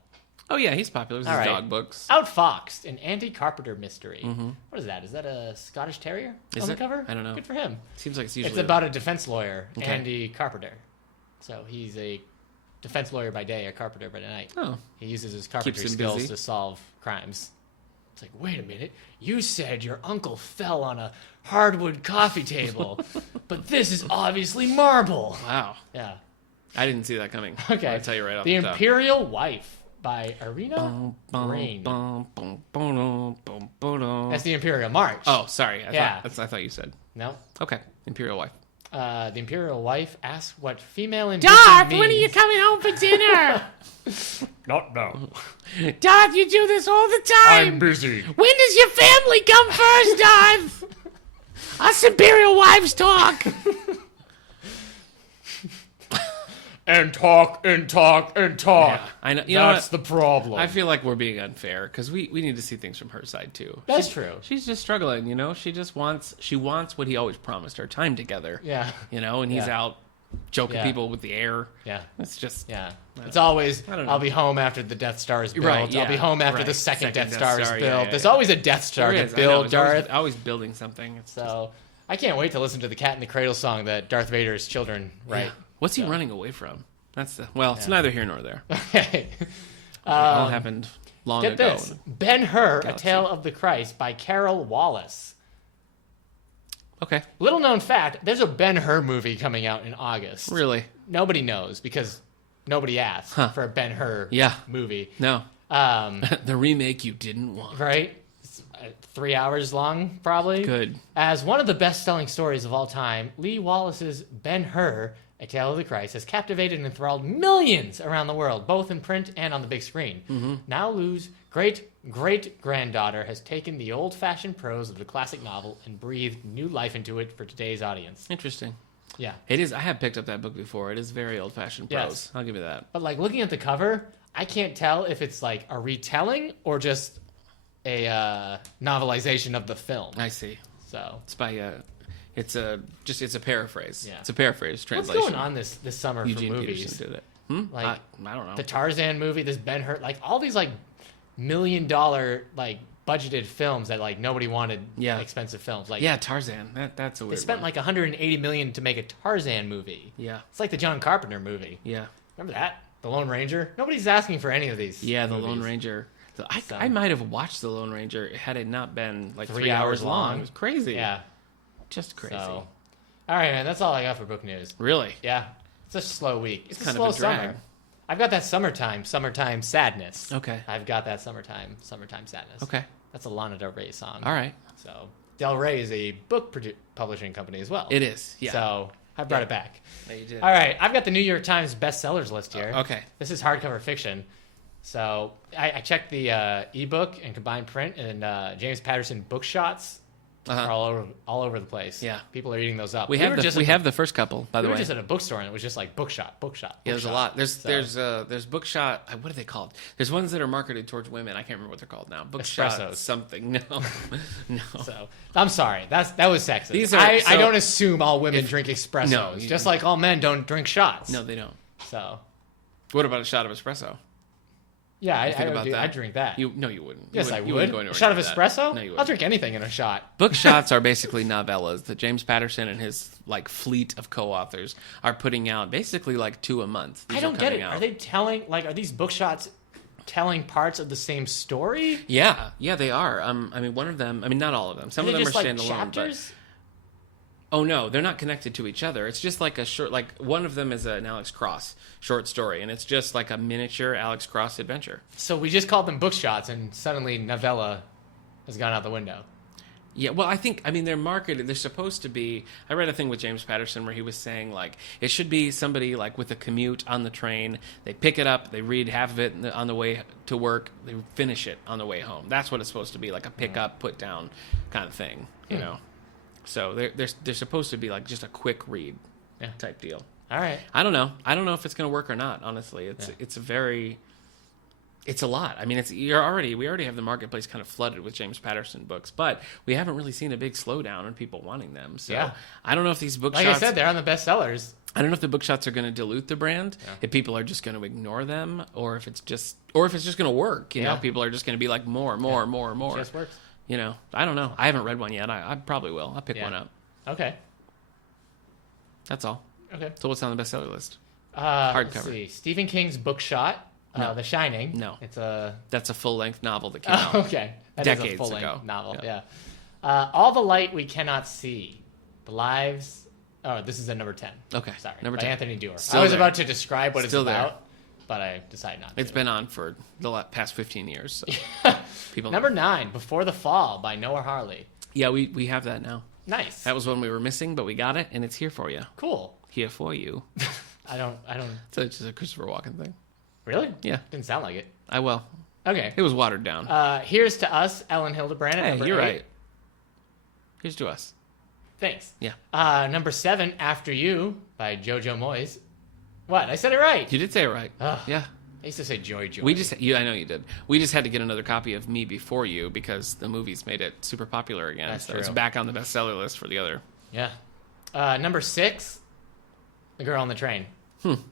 Oh yeah, he's popular with his All right. dog books. Outfoxed, an Andy Carpenter mystery. What is that? Is that a Scottish Terrier Is on it? the cover? I don't know. Good for him. Seems like it's usually It's about a defense lawyer, Okay. Andy Carpenter. So he's a defense lawyer by day, a carpenter by night. Oh, He uses his carpentry him skills busy. to solve crimes. It's like, wait a minute. You said your uncle fell on a hardwood coffee table, but this is obviously marble. wow. Yeah. I didn't see that coming. Okay. I'll tell you right off The the top. Imperial Wife by Irina Rain. That's the Imperial March. Oh, sorry. Yeah. I thought you said. No. Okay, Imperial Wife. The Imperial Wife asks what female ambition Darth, means. when are you coming home for dinner? Not now. Darth, you do this all the time. busy. When does your family come first, Darth? Us Imperial wives talk. And talk and talk and talk. Yeah, I know. You know That's what? the problem. I feel like we're being unfair because we need to see things from her side too. That's true. She's just struggling, you know. She wants what he always promised her: time together. Yeah. You know, and he's Yeah. out joking Yeah. people with the air. Yeah. It's just Yeah. It's always, I don't know. I'll be home after the Death Star is built. Right, I'll be yeah, home after right. the second Death Death Star is Star, built. yeah, There's yeah. always a Death Star There to is. I know, build, he's always- Darth. always building something. It's So I can't wait to listen to the Cat in the Cradle song that Darth Vader's children write. Yeah. What's he running away from? That's the it's neither here nor there. Okay. It all happened long Get ago. this. Ben-Hur, A Galaxy. Tale of the Christ by Carol Wallace. Okay, Little known fact, there's a Ben-Hur movie coming out in August. really? Nobody knows because nobody asked for a Ben-Hur Yeah. movie. No, Um, the remake you didn't want. right? It's 3 hours long, probably. Good. As one of the best-selling stories of all time, Lee Wallace's Ben-Hur, A Tale of the Christ, has captivated and enthralled millions around the world, both in print and on the big screen. Mm-hmm. Now Lou's great-great-granddaughter has taken the old-fashioned prose of the classic novel and breathed new life into it for today's audience. Interesting. Yeah. It is. I have picked up that book before. It is very old-fashioned Yes. prose. I'll give you that. But, like, looking at the cover, I can't tell if it's, like, a retelling or just a novelization of the film. I see. So, It's by it's a paraphrase. Yeah. It's a paraphrase what's translation. going on this summer Eugene for Peterson movies? did it. Like, I don't know. The Tarzan movie, this Ben-Hur, like, all these, like, $1 million, like, budgeted films that, like, nobody wanted expensive films. Like, Yeah, Tarzan. That's a weird they spent, one. like, $180 million to make a Tarzan movie. Yeah. It's like the John Carpenter movie. Yeah. Remember that? The Lone Ranger. Nobody's asking for any of these. Yeah, the movies. Lone Ranger. I So- might have watched the Lone Ranger had it not been like 3 3 hours hours long. long. It was crazy. Yeah. Just crazy. So, all right, man. That's all I got for book news. Really? Yeah, it's a slow week. It's kind a of slow a drag. summer. I've got that summertime sadness. Okay. I've got that summertime sadness. Okay. That's a Lana Del Rey song. All right. So Del Rey is a book publishing company as well. It is. Yeah. So I brought it back. No, you did. All right, I've got the New York Times bestsellers list here. Okay. This is hardcover fiction. So I checked the ebook and combined print, and James Patterson book shots are all over the place. Yeah. People are eating those up. We have the first couple, by the We way. were just at a bookstore, and it was just like bookshot. Yeah, there's a lot. There's bookshot. What are they called? There's ones that are marketed towards women. I can't remember what they're called now. Bookshot Espressos. something. No, no. So I'm sorry. That was sexist. These are- I so- don't assume all women drink espressos. No, just like all men don't drink shots. No, they don't. So What about a shot of espresso? yeah, Think about that. I drink that. You wouldn't. Yes, I You would. wouldn't go anywhere A shot of near that. espresso? No, you I'll wouldn't. drink anything in a shot. Book shots are basically novellas that James Patterson and his like fleet of co-authors are putting out, basically like 2 a month. These I don't are get it. coming out. Are they telling are these book shots telling parts of the same story? Yeah, they are. I mean, one of them. I mean, not all of them. Some Are of they them are just standalone. chapters? Oh no, they're not connected to each other. It's just like a short. Like one of them is an Alex Cross short story, and it's just like a miniature Alex Cross adventure. So we just called them book shots, and suddenly novella has gone out the window. Yeah, well, I mean, they're marketed. They're supposed to be. I read a thing with James Patterson where he was saying like it should be somebody like with a commute on the train. They pick it up, they read half of it on the way to work, they finish it on the way home. That's what it's supposed to be, like a pick up, put down kind of thing, you know. So they're supposed to be like just a quick read type deal. All right. I don't know. I don't know if it's going to work or not. Honestly, it's a lot. I mean, we already have the marketplace kind of flooded with James Patterson books, but we haven't really seen a big slowdown in people wanting them. So Yeah. I don't know if these book Like shots. I said, they're on the bestsellers. I don't know if the book shots are going to dilute the brand, if people are just going to ignore them, or if it's just going to work. You know, people are just going to be like more. Just works. You know, I don't know. I haven't read one yet. I probably will. I'll pick one up. Okay. That's all. Okay. So what's on the bestseller list? Let's Hardcover. see. Stephen King's book shot. The Shining. No. It's a... That's a full-length novel that came out. okay. That is decades a full-length ago. novel, Yeah. yeah. All the Light We Cannot See. The Lives... Oh, this is a number 10. Okay. Sorry. Number by 10. Anthony Dewar. Still I was there. about to describe what Still it's there. about, but I decided not to. It's been on for the past 15 years. So people. Number 9, Before the Fall by Noah Harley. Yeah, we have that now. Nice. That was one we were missing, but we got it, and it's here for you. Cool. Here for you. I don't... So it's just a Christopher Walken thing. Really? Yeah. Didn't sound like it. I will. Okay. It was watered down. Here's to Us, Ellen Hildebrand. At Hey, number you're 8. right. Here's to us. Thanks. Yeah. Number 7, After You by Jojo Moyes. What? I said it right. You did say it right. Ugh. Yeah. I used to say Joy. I know you did. We just had to get another copy of Me Before You because the movies made it super popular again. That's so it's true. back on the bestseller list for the other. Yeah. Number 6, The Girl on the Train.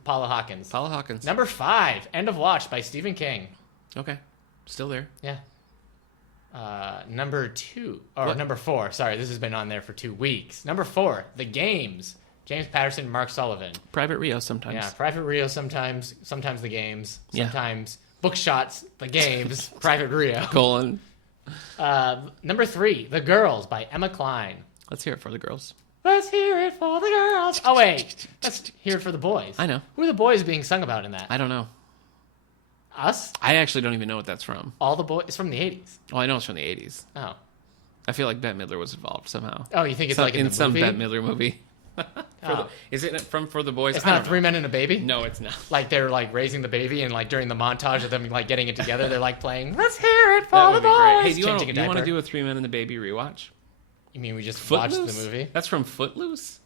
Paula Hawkins. Paula Hawkins. Number 5, End of Watch by Stephen King. Okay. Still there. Yeah. Number 4. Sorry, this has been on there for 2 weeks. Number 4, The Games. James Patterson, Mark Sullivan. Private Rio sometimes. Yeah, Private Rio sometimes The Games. Yeah. Sometimes Book Shots, The Games, Private Rio. Colon. Number 3, The Girls by Emma Klein. Let's hear it for the girls. Let's hear it for the girls. Oh, wait. Let's hear it for the boys. I know. Who are the boys being sung about in that? I don't know. Us? I actually don't even know what that's from. All the boys? It's from the 80s. Oh, I know it's from the 80s. Oh. I feel like Bette Midler was involved somehow. Oh, you think it's like in the some movie? Bette Midler movie. Oh. Is it from For the Boys? It's I not don't know. 3 Men and a Baby? No, it's not. Like they're like raising the baby and like during the montage of them like getting it together, they're like playing, let's hear it for That the would be great. boys. Hey, do you Changing a want to diaper. do a 3 Men and the Baby rewatch? You mean we just Footloose? watched the movie? That's from Footloose?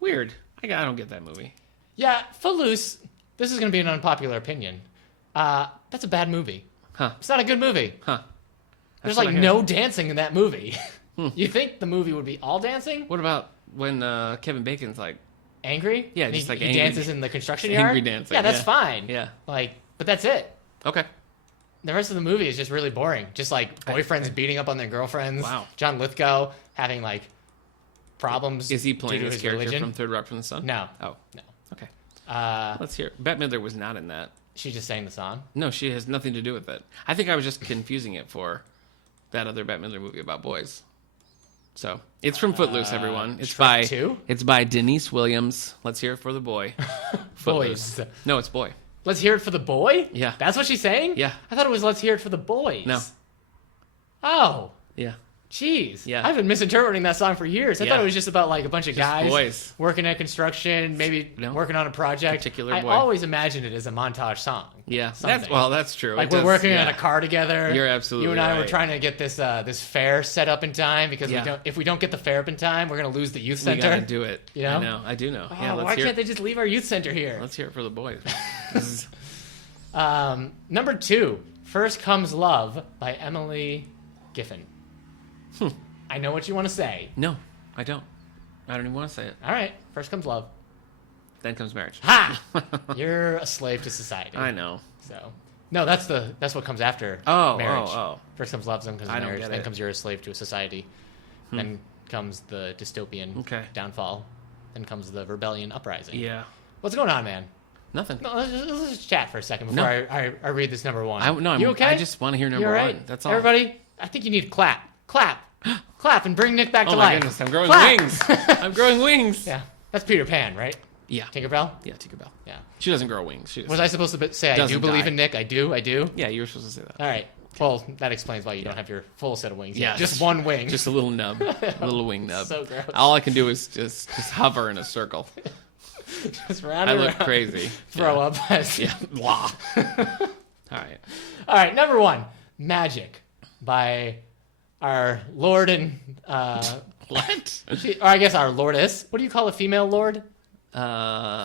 Weird. I don't get that movie. Yeah, Footloose, this is going to be an unpopular opinion. That's a bad movie. Huh. It's not a good movie. Huh. There's what like I hear. no dancing in that movie. You think the movie would be all dancing? What about when Kevin Bacon's like, Angry? Yeah, And just like he angry- dances in the construction angry yard? dancing, Yeah, that's yeah. fine. yeah. Like, but that's it. Okay. The rest of the movie is just really boring. Just like boyfriends beating up on their girlfriends. Wow. John Lithgow having like problems. Is he playing due to his his character religion. from Third Rock from the Sun? No. Oh. No. Okay. Let's hear. Bette Midler was not in that. She just sang the song. No, she has nothing to do with it. I think I was just confusing it for that other Bette Midler movie about boys. So it's from Footloose, everyone. It's by 2? It's by Denise Williams. Let's hear it for the boy. Footloose. Boys. No, it's boy. Let's hear it for the boy? Yeah. That's what she's saying? Yeah. I thought it was let's hear it for the boys. No. Oh. Yeah. Jeez. Yeah. I've been misinterpreting that song for years. I Yeah. thought it was just about like a bunch of guys boys. working at construction, maybe working on a project. Particular I boy. always imagined it as a montage song. Yeah. Something. That's true. Like It we're does- working yeah. on a car together. You're absolutely You and I were right. trying to get this this fair set up in time because Yeah. if we don't get the fair up in time, we're gonna lose the youth We center. gotta do it. You know? I know. I do know. Oh, Yeah. why Let's hear. can't they just leave our youth center here? Let's hear it for the boys. Number 2, First Comes Love by Emily Giffen. I know what you want to say. No, I don't. I don't even want to say it. All right, First Comes Love. Then comes marriage. Ha! You're a slave to society. I know. So, no, that's what comes after Oh, marriage. oh. First comes love, then comes I don't marriage, get then it. comes you're a slave to a society, then comes the dystopian Okay. downfall, then comes the rebellion uprising. Yeah. What's going on, man? Nothing. No, let's just chat for a second before No. I read this number 1. No, you okay? I just want to hear You number all right? 1. That's all. Everybody, I think you need to clap, clap, and bring Nick back to Oh my life. goodness, I'm growing Clap. wings. I'm growing wings. Yeah, that's Peter Pan, right? Yeah. Tinkerbell. Yeah, Tinkerbell. Yeah. She doesn't grow wings. She just, Was I supposed to say I do Doesn't believe die. in Nick? I do. Yeah, you were supposed to say that. All right. Well, that explains why you don't have your full set of wings. Yeah. Yet. Just one wing. Just a little nub, a little wing nub. So gross. All I can do is just hover in a circle. Just round I and look round. crazy. Throw up. Yeah. Blah. All right. All right. Number 1, Magic by our Lord and What? or I guess our Lordess. What do you call a female lord?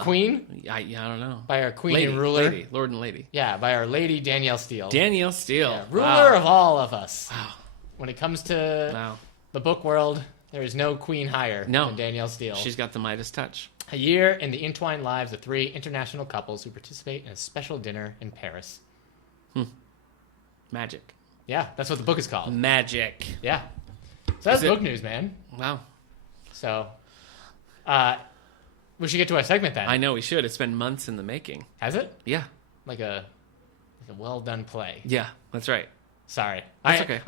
Queen? I don't know. By our queen Lady, and ruler. lady, Lord and Lady. Yeah, by our Lady Danielle Steele. Danielle Steele. Yeah, ruler Wow. of all of us. Wow. When it comes to Wow. the book world, there is no queen higher No. than Danielle Steele. She's got the Midas touch. A year in the entwined lives of 3 international couples who participate in a special dinner in Paris. Magic. Yeah, that's what the book is called. Magic. Yeah. So that's Is it- book news, man. Wow. So, we should get to our segment then. I know we should. It's been months in the making. Has it? Yeah. Like a well done play. Yeah, that's right. Sorry. That's okay.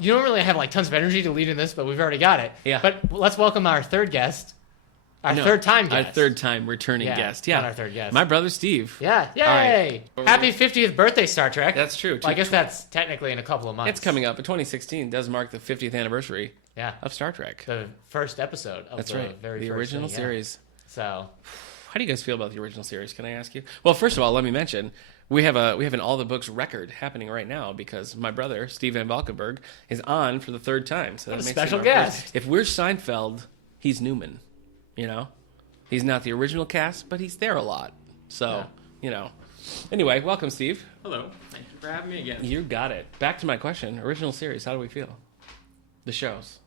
You don't really have like tons of energy to lead in this, but we've already got it. Yeah. But let's welcome our third guest. Our No, third time guest. Our third time returning Yeah, guest. Yeah. not our third guest. My brother Steve. Yeah. Yay! All right. Happy 50th birthday, Star Trek. That's true. Well, I guess that's technically in a couple of months. It's coming up. In 2016 does mark the 50th anniversary Yeah. of Star Trek. The first episode of That's the right. very The first original thing, yeah. series. So, How do you guys feel about the original series? Can I ask you? Well, first of all, let me mention we have an all the books record happening right now because my brother Steve Van Valkenburg is on for the third time. So that a makes special him our guest. first. If we're Seinfeld, he's Newman. You know, he's not the original cast, but he's there a lot. So you know. Anyway, welcome, Steve. Hello. Thank you for having me again. You got it. Back to my question. Original series. How do we feel? The shows.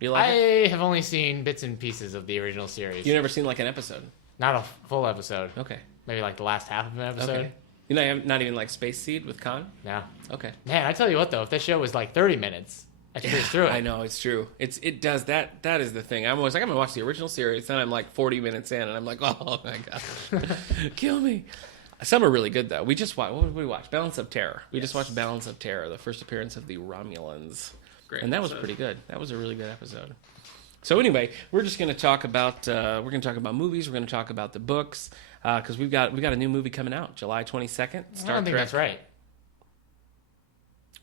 You like it? I have only seen bits and pieces of the original series. You never seen like an episode? Not a full episode. Okay. Maybe like the last half of an episode. Okay. You know, not even like Space Seed with Khan? No. Okay. Man, I tell you what though, if this show was like 30 minutes, I'd cruise through it. I know, it's true. It does that. That is the thing. I'm always like, I'm gonna watch the original series, then I'm like 40 minutes in, and I'm like, oh my god, kill me. Some are really good though. We just watched. What did we watch? Balance of Terror. We just watched Balance of Terror, the first appearance of the Romulans, Great and that was episode. pretty good. That was a really good episode. So anyway, we're just gonna talk about movies. We're gonna talk about the books because we got a new movie coming out July 22nd. I don't think that's right.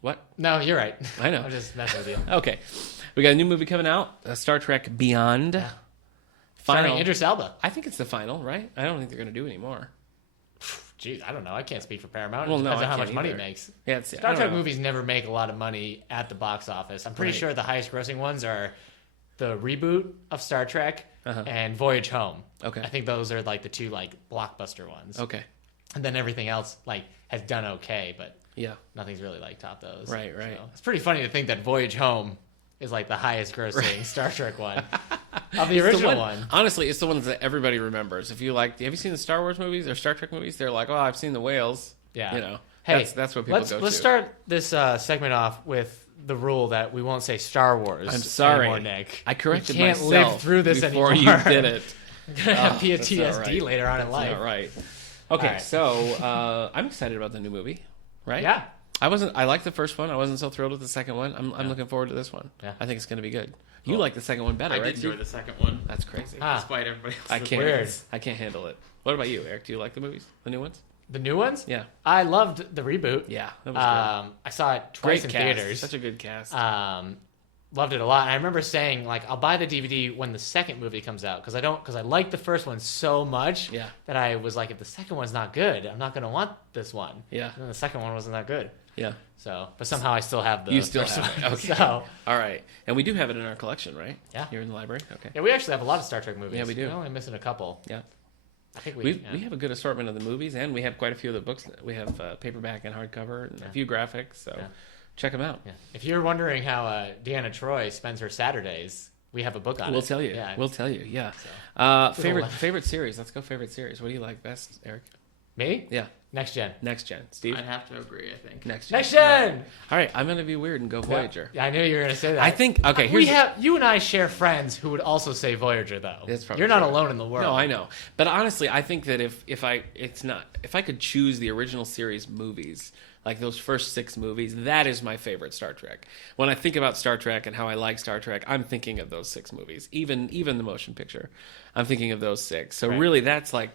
What? No, you're right. I know. I'm just messing with you. Okay, we got a new movie coming out, Star Trek Beyond. Starring Final. Idris Elba. I think it's the final, right? I don't think they're going to do any more. Jeez, I don't know. I can't speak for Paramount. Well, It no, depends I on how can't much money either. it makes. Yeah, it's, Star I don't Trek know. movies never make a lot of money at the box office. I'm pretty Right. sure the highest grossing ones are the reboot of Star Trek Uh-huh. and Voyage Home. Okay. I think those are like the two like blockbuster ones. Okay. And then everything else like has done okay, but Yeah. nothing's really like topped those. Right. So, it's pretty funny to think that Voyage Home is like the highest grossing Star Trek one of the It's original the one. Honestly, it's the ones that everybody remembers. If you like, have you seen the Star Wars movies or Star Trek movies? They're like, oh, I've seen the whales. Yeah. You know. Hey, that's what people let's go let's to. start this segment off with the rule that we won't say Star Wars. I'm sorry. anymore, Nick. I corrected we can't myself live through this before anymore. you did it. Gonna have that's not PTSD right. later on in That's life. not right. Okay, right. so I'm excited about the new movie. Right? Yeah. I liked the first one. I wasn't so thrilled with the second one. I'm looking forward to this one. Yeah. I think it's going to be good. You like the second one better, I right? did enjoy the second one, That's crazy. despite everybody else's I can't. opinions. I can't handle it. What about you, Eric? Do you like the movies, the new ones? The new ones? Yeah. I loved the reboot. Yeah, that was I saw it good. twice Great in cast. theaters. Such a good cast. Loved it a lot. And I remember saying, like, I'll buy the DVD when the second movie comes out because I liked the first one so much Yeah. that I was like, if the second one's not good, I'm not gonna want this one. Yeah. And then the second one wasn't that good. Yeah. So, but somehow I still have the You still first have it. one. Okay. So, All right. And we do have it in our collection, right? Yeah. Here in the library. Okay. yeah, we actually have a lot of Star Trek movies. Yeah, we do. We're only missing a couple. Yeah. I think We yeah. have a good assortment of the movies, and we have quite a few of the books. We have paperback and hardcover, and a few graphics. So check them out. Yeah. If you're wondering how Deanna Troi spends her Saturdays, we have a book on it. We'll tell you. Yeah. We'll tell you. Yeah. So. Favorite series. Let's go favorite series. What do you like best, Eric? Me? Yeah. Next Gen. Next Gen. Steve. I'd have to agree. I think. Next Gen. Next Gen. All right. I'm gonna be weird and go Voyager. Yeah, I knew you were gonna say that. I think. Okay. Here's you and I share friends who would also say Voyager, though. That's probably You're not true. alone in the world. No, I know. But honestly, I think that if I could choose the original series movies, like those first 6 movies, that is my favorite Star Trek. When I think about Star Trek and how I like Star Trek, I'm thinking of those 6 movies. Even the motion picture, I'm thinking of those 6. So Right. really, that's my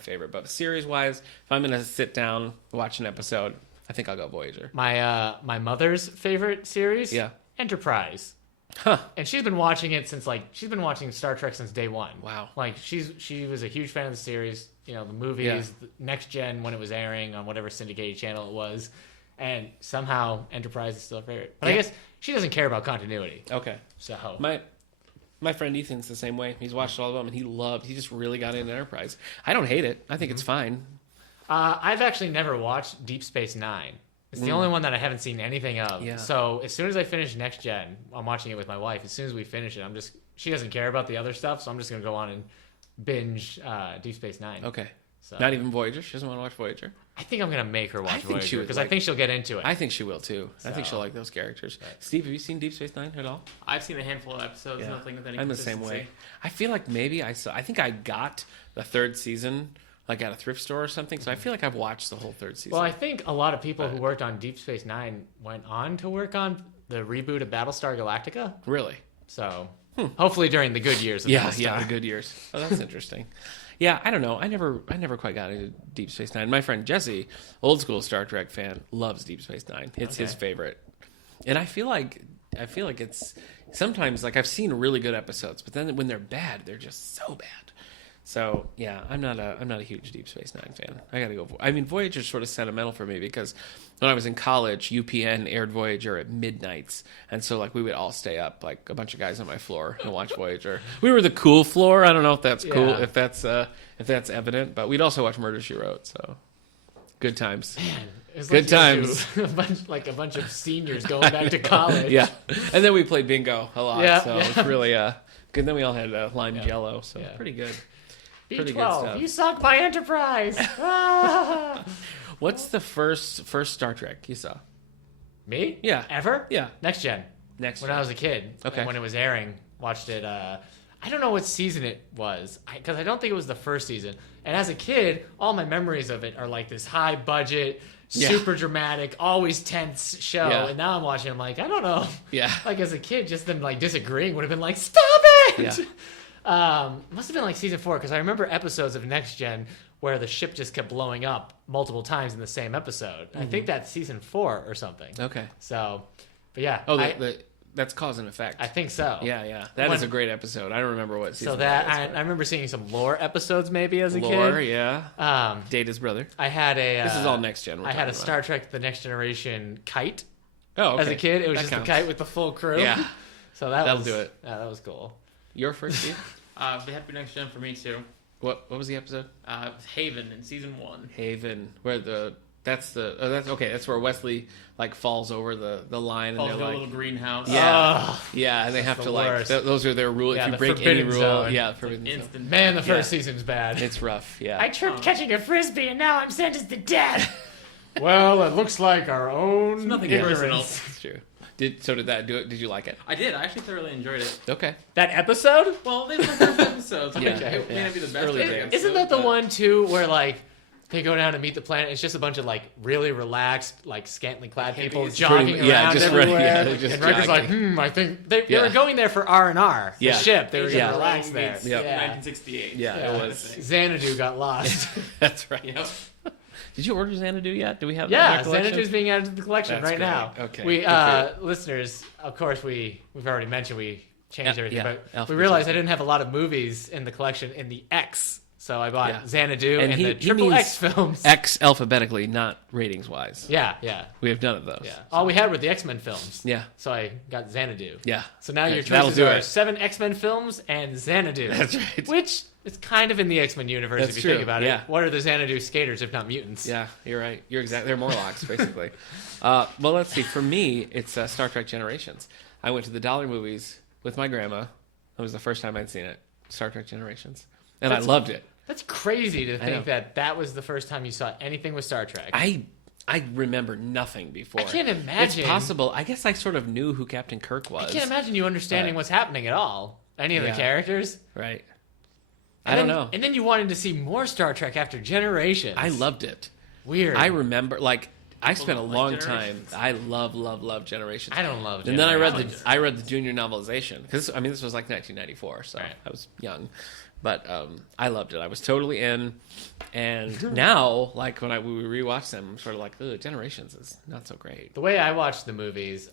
favorite. But series wise, if I'm gonna sit down watch an episode, I think I'll go Voyager. My mother's favorite series. Yeah. Enterprise. Huh. And she's been watching it she's been watching Star Trek since day one. Wow. Like she was a huge fan of the series, the movies, Yeah. the Next Gen when it was airing on whatever syndicated channel it was, and somehow Enterprise is still her favorite. But I Yeah. guess she doesn't care about continuity. Okay. So My friend Ethan's the same way. He's watched all of them, and he just really got into Enterprise. I don't hate it. I think it's fine. I've actually never watched Deep Space Nine. It's the only one that I haven't seen anything of. Yeah. So as soon as I finish Next Gen, I'm watching it with my wife. As soon as we finish it, she doesn't care about the other stuff, so I'm just gonna go on and binge Deep Space Nine. Okay. So Not even Voyager. She doesn't want to watch Voyager. I think I'm gonna make her I watch think she Voyager would because like- I think she'll get into it. I think she will too. I think So- she'll like those characters. Steve, have you seen Deep Space Nine at all? I've seen a handful of episodes. Yeah. Nothing with any I'm the same way. consistency. I feel like maybe I think I got the 3rd season like at a thrift store or something. So I feel like I've watched the whole 3rd season. Well, I think a lot of people who worked on Deep Space Nine went on to work on the reboot of Battlestar Galactica. Really? So hopefully during the good years of Battlestar. the good years. Oh, that's interesting. Yeah, I don't know. I never quite got into Deep Space Nine. My friend Jesse, old school Star Trek fan, loves Deep Space Nine. It's his favorite. And I feel like it's sometimes like I've seen really good episodes, but then when they're bad, they're just so bad. So yeah, I'm not a huge Deep Space Nine fan. I gotta go. I mean, Voyager's sort of sentimental for me because when I was in college, UPN aired Voyager at midnights, and so like we would all stay up, like a bunch of guys on my floor, and watch Voyager. We were the cool floor. I don't know if that's cool, Yeah. if that's evident, but we'd also watch Murder She Wrote. So good times. It's Good like you times. do a bunch of seniors going back to college. Yeah, and then we played bingo a lot. Yeah, so yeah. it's really good. Then we all had lime Jello, so Yeah. pretty good. Pretty good B12, stuff. you suck by Enterprise. Ah! What's the first Star Trek you saw? Me? Yeah. Ever? Yeah. Next Gen. Next When Gen. I was a kid. Okay. And when it was airing, watched it. I don't know what season it was because I don't think it was the first season. And as a kid, all my memories of it are like this high budget, Yeah. super dramatic, always tense show. Yeah. And now I'm watching. I'm like, I don't know. Yeah. Like as a kid, just them like disagreeing would have been like, stop it. Yeah. Must have been like season 4 because I remember episodes of Next Gen where the ship just kept blowing up multiple times in the same episode. I think that's season 4 or something. Okay. So, but yeah. Oh, that's cause and effect. I think so. Yeah. That is a great episode. I don't remember what season So that that is, I remember seeing some lore episodes maybe as a Lore, kid. yeah. Data's brother. I had a. This is all Next Gen. I had a Star Trek: The Next Generation kite Oh, okay. as a kid. It was That just counts. a kite with the full crew. Yeah. So that'll do it. Yeah, that was cool. Your first Steve? They had to be Next Gen for me too. What was the episode? Haven in season 1. Haven, where that's where Wesley like falls over the line and Falls they're into a like little greenhouse. Oh, yeah, and they have the to like worst. those are their rules. Yeah, if you the break any forbidden rule, zone. yeah, forbidden zone. Instant. man, the first Yeah. season's bad. It's rough. Yeah, I tripped catching a frisbee and now I'm sentenced to death. Well, it looks like our own nothing ignorance. personal. It's true. Did that do it? Did you like it? I did. I actually thoroughly enjoyed it. Okay. That episode? Well, they were the first episodes. Yeah, It may not be the best. Early episode, days. Isn't that the but- one too where like they go down to meet the planet? It's just a bunch of like really relaxed, like scantily clad people Hippies. jogging Yeah, around just everywhere. yeah, they're just and Riker's like, jogging. I think they Yeah. were going there for R&R. The Yeah. ship. They were going Yeah. to relax there. Meets Yep. 1968. Yeah, it was. Xanadu got lost. That's right. Yep. Did you order Xanadu yet? Do we have that Yeah, in our collection? Xanadu's being added to the collection That's right great. now. Okay, We good for listeners, of course, we've already mentioned we changed everything, Yeah, but we alphabet realized I changed. didn't have a lot of movies in the collection in the X, so I bought Yeah. Xanadu And and he the Triple means X films. X alphabetically, not ratings wise. Yeah. We have none of those. Yeah. All we had were the X-Men films. Yeah. So I got Xanadu. Yeah. So now your That'll choices do are it. 7 X-Men films and Xanadu. That's right. Which is kind of in the X-Men universe That's if you true, think about yeah. it. What are the Xanadu skaters if not mutants? Yeah, you're right. You're exactly. They're Morlocks, basically. Well, let's see. For me, it's Star Trek Generations. I went to the Dollar Movies with my grandma. That was the first time I'd seen it. Star Trek Generations, and I loved it. That's crazy to know. think that was the first time you saw anything with Star Trek. I remember nothing before. I can't imagine. It's possible. I guess I sort of knew who Captain Kirk was. I can't imagine you understanding But- what's happening at all. Any of Yeah. the characters. Right. And I don't then- know. And then you wanted to see more Star Trek after Generations. I loved it. Weird. I remember, like, I spent a don't like long time. Generations. I love Generations. I don't love And then I read Generations. the junior novelization because this was like 1994, so Right. I was young, but I loved it. I was totally in, and now like when we rewatch them, I'm sort of like, ugh, Generations is not so great. The way I watched the movies,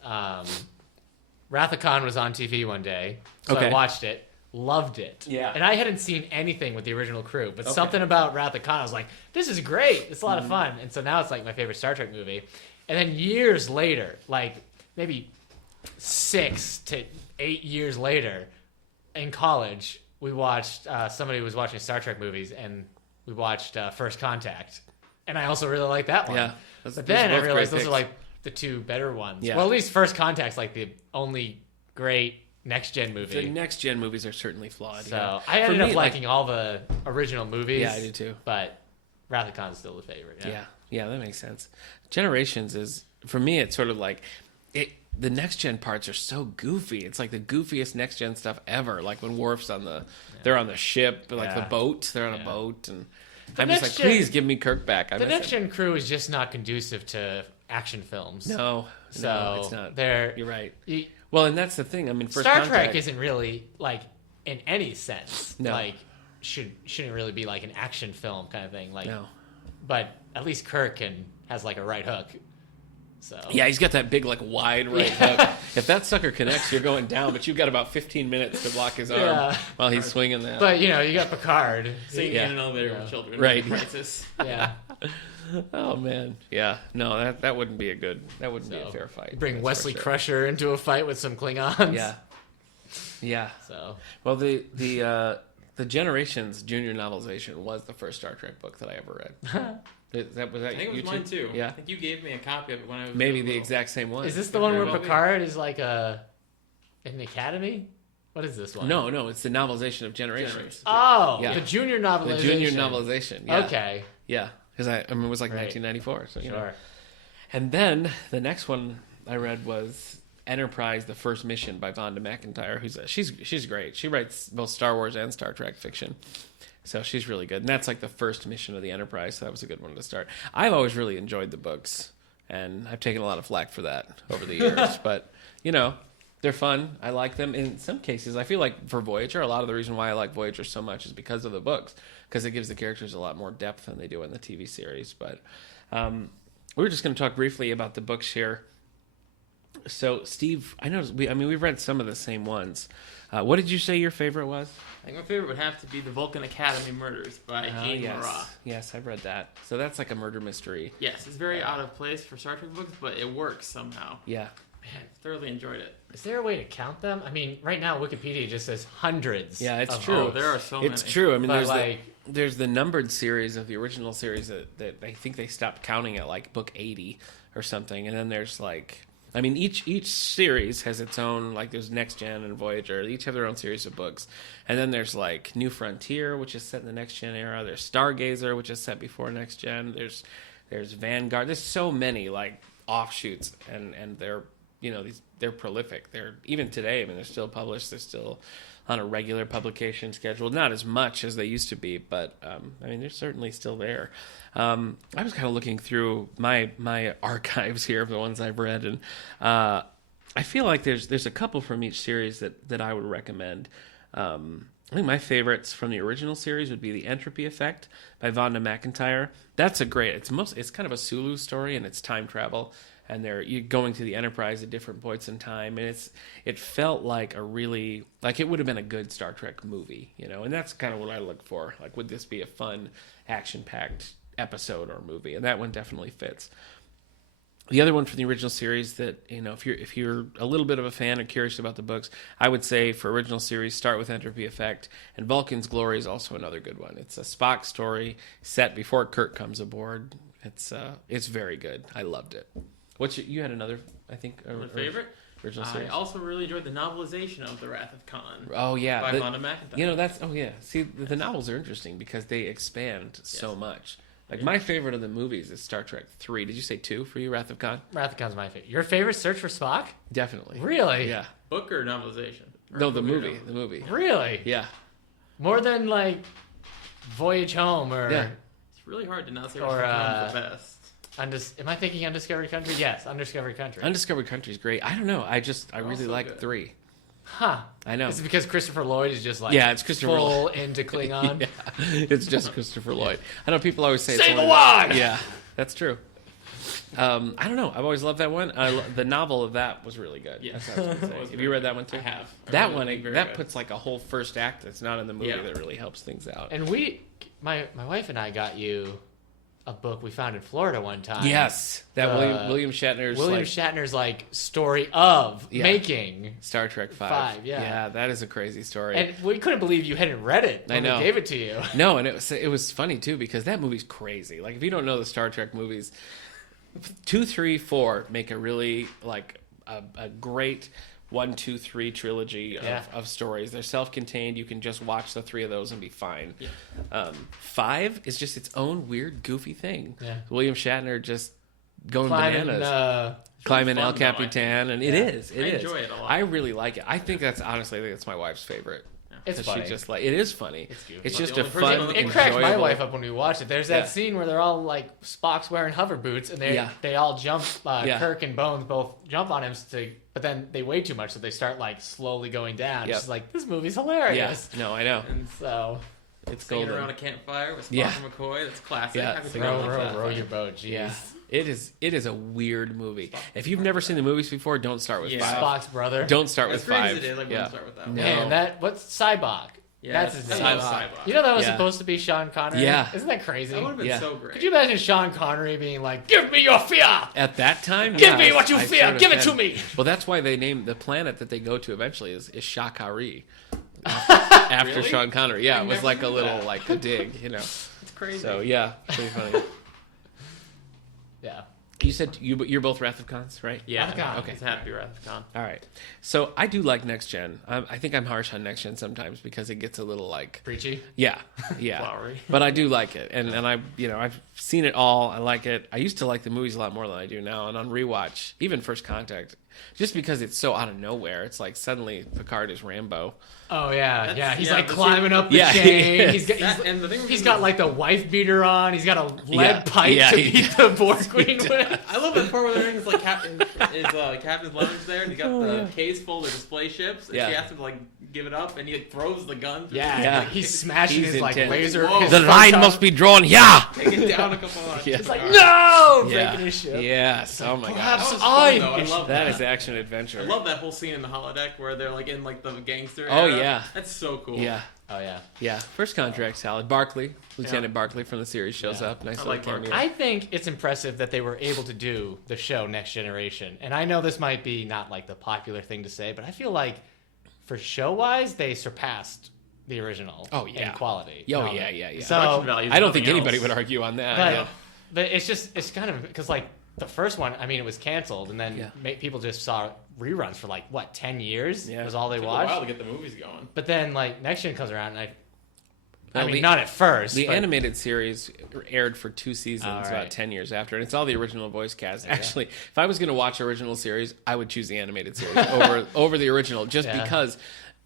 Wrath of Khan was on TV one day, so I Okay. watched it, loved it. Yeah. And I hadn't seen anything with the original crew, but Okay. something about Wrath of Khan, I was like, this is great. It's a lot of fun. And so now it's like my favorite Star Trek movie. And then years later, like maybe 6 to 8 years later, in college, we watched, somebody was watching Star Trek movies, and we watched First Contact. And I also really liked that one. Yeah. But then I both realized great those are picks. like the two better ones. Yeah. Well, at least First Contact's like the only great next gen The movie. next gen movies are certainly flawed. So yeah. I For ended up me, liking all the original movies. Yeah, I do too. But Wrath of Khan's still the favorite. Yeah, that makes sense. Generations is for me. It's sort of like it. The next gen parts are so goofy. It's like the goofiest next gen stuff ever. Like when Worf's they're on the ship, like Yeah. the boat. They're on a Yeah. boat, and I'm just like, next gen- please give me Kirk back. I The miss next him. gen crew is just not conducive to action films. No, So it's not. they're You're right. you- Well, and that's the thing. I mean, First Star Contact, Trek isn't really like in any sense No. like shouldn't really be like an action film kind of thing. Like, No. but at least Kirk has like a right hook. So Yeah, he's got that big, like, wide right hook. If that sucker connects, you're going down, but you've got about 15 minutes to block his arm Yeah. while he's swinging that. But you got Picard. Singing Yeah. in an elevator Yeah. with children. Right. In crisis. Yeah. Oh man, yeah, no, that wouldn't be a good, that wouldn't be a So, fair fight. Bring that's for Wesley sure. Crusher into a fight with some Klingons. Yeah. So Well, the Generations junior novelization was the first Star Trek book that I ever read. Was that I think it you was mine too. Yeah, I think you gave me a copy of it when I was maybe really the little. exact same one. is this the one where Very well be. Picard is like an academy? What is this one? No, it's the novelization of Generations. Oh, Yeah. the junior novelization. The junior novelization. Yeah. Okay. Yeah, because I mean it was like Right. 1994. So you know. Sure. And then the next one I read was Enterprise: The First Mission by Vonda McIntyre. She's great. She writes both Star Wars and Star Trek fiction, so she's really good. And that's like the first mission of the Enterprise. So that was a good one to start. I've always really enjoyed the books, and I've taken a lot of flack for that over the years. But they're fun. I like them. In some cases, I feel like for Voyager, a lot of the reason why I like Voyager so much is because of the books, because it gives the characters a lot more depth than they do in the TV series. But we're just going to talk briefly about the books here. So, Steve, I noticed we've read some of the same ones. What did you say your favorite was? I think my favorite would have to be The Vulcan Academy Murders by Jean yes. Marat. Yes, I've read that. So that's like a murder mystery. Yes, it's very out of place for Star Trek books, but it works somehow. Yeah. Man, thoroughly enjoyed it. Is there a way to count them? I mean, right now Wikipedia just says hundreds. Yeah, it's of true. Oh, books. there are so It's many. true. I mean, But, there's the numbered series of the original series that I think they stopped counting at like book 80 or something. And then there's like, I mean, each series has its own, like there's Next Gen and Voyager. They each have their own series of books. And then there's like New Frontier, which is set in the Next Gen era. There's Stargazer, which is set before Next Gen. There's Vanguard. There's so many like offshoots, and they're they're prolific. They're even today. I mean, they're still published. They're still on a regular publication schedule. Not as much as they used to be, but I mean, they're certainly still there. I was kind of looking through my archives here of the ones I've read, and I feel like there's a couple from each series that I would recommend. I think my favorites from the original series would be The Entropy Effect by Vonda McIntyre. That's a great. It's kind of a Sulu story, and it's time travel, and you're going to the Enterprise at different points in time, and it felt like it would have been a good Star Trek movie, and that's kind of what I look for. Like, would this be a fun, action-packed episode or movie? And that one definitely fits. The other one from the original series that, if you're a little bit of a fan or curious about the books, I would say for original series, start with Entropy Effect. And Vulcan's Glory is also another good one. It's a Spock story set before Kirk comes aboard. It's very good. I loved it. You had another, I think, favorite? Original series? I also really enjoyed the novelization of The Wrath of Khan. Oh, yeah. By Vonda McIntyre. See, the novels are interesting because they expand so much. Like, my favorite of the movies is Star Trek 3. Did you say 2 for you, Wrath of Khan? Wrath of Khan's my favorite. Your favorite Search for Spock? Definitely. Really? Yeah. Book or novelization? No, the movie. The movie. Really? Yeah. More than, like, Voyage Home or... Yeah. It's really hard to not say Wrath of Khan's the best. Am I thinking Undiscovered Country? Yes, Undiscovered Country. Undiscovered Country is great. I don't know. I really like good. 3. Huh. I know. Is it because Christopher Lloyd is just like it's Christopher full into Klingon? Yeah, it's just Christopher Lloyd. I know people always say Say the word! Yeah, that's true. I don't know. I've always loved that one. The novel of that was really good. Yeah. That's what I was gonna say. Have you read that one too? I have. That one, that puts like a whole first act that's not in the movie that really helps things out. And my wife and I got you a book we found in Florida one time. Yes, that William Shatner's like story of making Star Trek 5. Yeah, that is a crazy story. And we couldn't believe you hadn't read it when we gave it to you. No, and it was funny too because that movie's crazy. Like, if you don't know the Star Trek movies, 2, 3, 4 make a really like a great 1, 2, 3 trilogy of stories. They're self-contained. You can just watch the 3 of those and be fine. Yeah. 5 is just its own weird, goofy thing. Yeah. William Shatner just going bananas. Climbing El Capitan, and it is. I enjoy it a lot. I really like it. I think that's my wife's favorite. It's funny. It is funny. It's goofy. It's just a fun, It cracked my wife up when we watched it. There's that scene where they're all like Spock's wearing hover boots, and they all jump. Kirk and Bones both jump on him but then they weigh too much, so they start like slowly going down. Yep. It's like, this movie's hilarious. Yeah. No, I know. And so it's singing around a campfire with Spock and McCoy. That's classic. Yeah. Row your boat. Jeez. Yeah. It is a weird movie. If you've never seen the movies before, don't start with 5. Spock's brother. Don't start with 5. Start with that one. Man, what's Cybok? Yeah, that's his name. Cybok. You know that was supposed to be Sean Connery? Yeah. Isn't that crazy? That would have been so great. Could you imagine Sean Connery being like, "Give me your fear"? At that time? Give me what you fear. Give it to me. Well, that's why they named the planet that they go to eventually is Shakari. After really? Sean Connery. Yeah, it was like a little, like a dig, It's crazy. So, yeah, pretty funny. Yeah. You said you're both Wrath of Khans, right? Yeah. Wrath of Khan. Okay. It's Happy Wrath of Khan. All right. So I do like Next Gen. I think I'm harsh on Next Gen sometimes because it gets a little like preachy. Yeah. Flowery. But I do like it, and I've seen it all. I like it. I used to like the movies a lot more than I do now, and on rewatch, even First Contact, just because it's so out of nowhere. It's like suddenly Picard is Rambo. Oh yeah. He's like climbing up the chain. He's got like the wife beater on. He's got a lead pipe to beat the Borg Queen with. I love that part where they're in his captain's lounge there, and he got the case full of display ships, and she asks him to like give it up, and he like throws the gun. Like, he's smashing his like laser. The line must be drawn here. Take it down a couple of It's like no, breaking his ship. Yes. Oh my god. Perhaps I love that is action adventure. I love that whole scene in the holodeck where they're like in like the gangster. Oh era. yeah, that's so cool. Yeah. Oh yeah. Yeah. First Contract salad. Barclay, Lieutenant Barclay from the series shows up. Nice little cameo. I think it's impressive that they were able to do the show Next Generation, and I know this might be not like the popular thing to say, but I feel like for show wise they surpassed the original. in quality. Oh yeah. So I don't think anybody would argue on that. But it's kind of because like the first one, I mean, it was canceled, and then people just saw reruns for like 10 years. Yeah, was all they watched. It took a while to get the movies going. But then like Next Gen comes around, and I mean, not at first. The but... animated series aired for 2 seasons, right. about 10 years after, and it's all the original voice cast. Actually, if I was going to watch original series, I would choose the animated series over the original, just because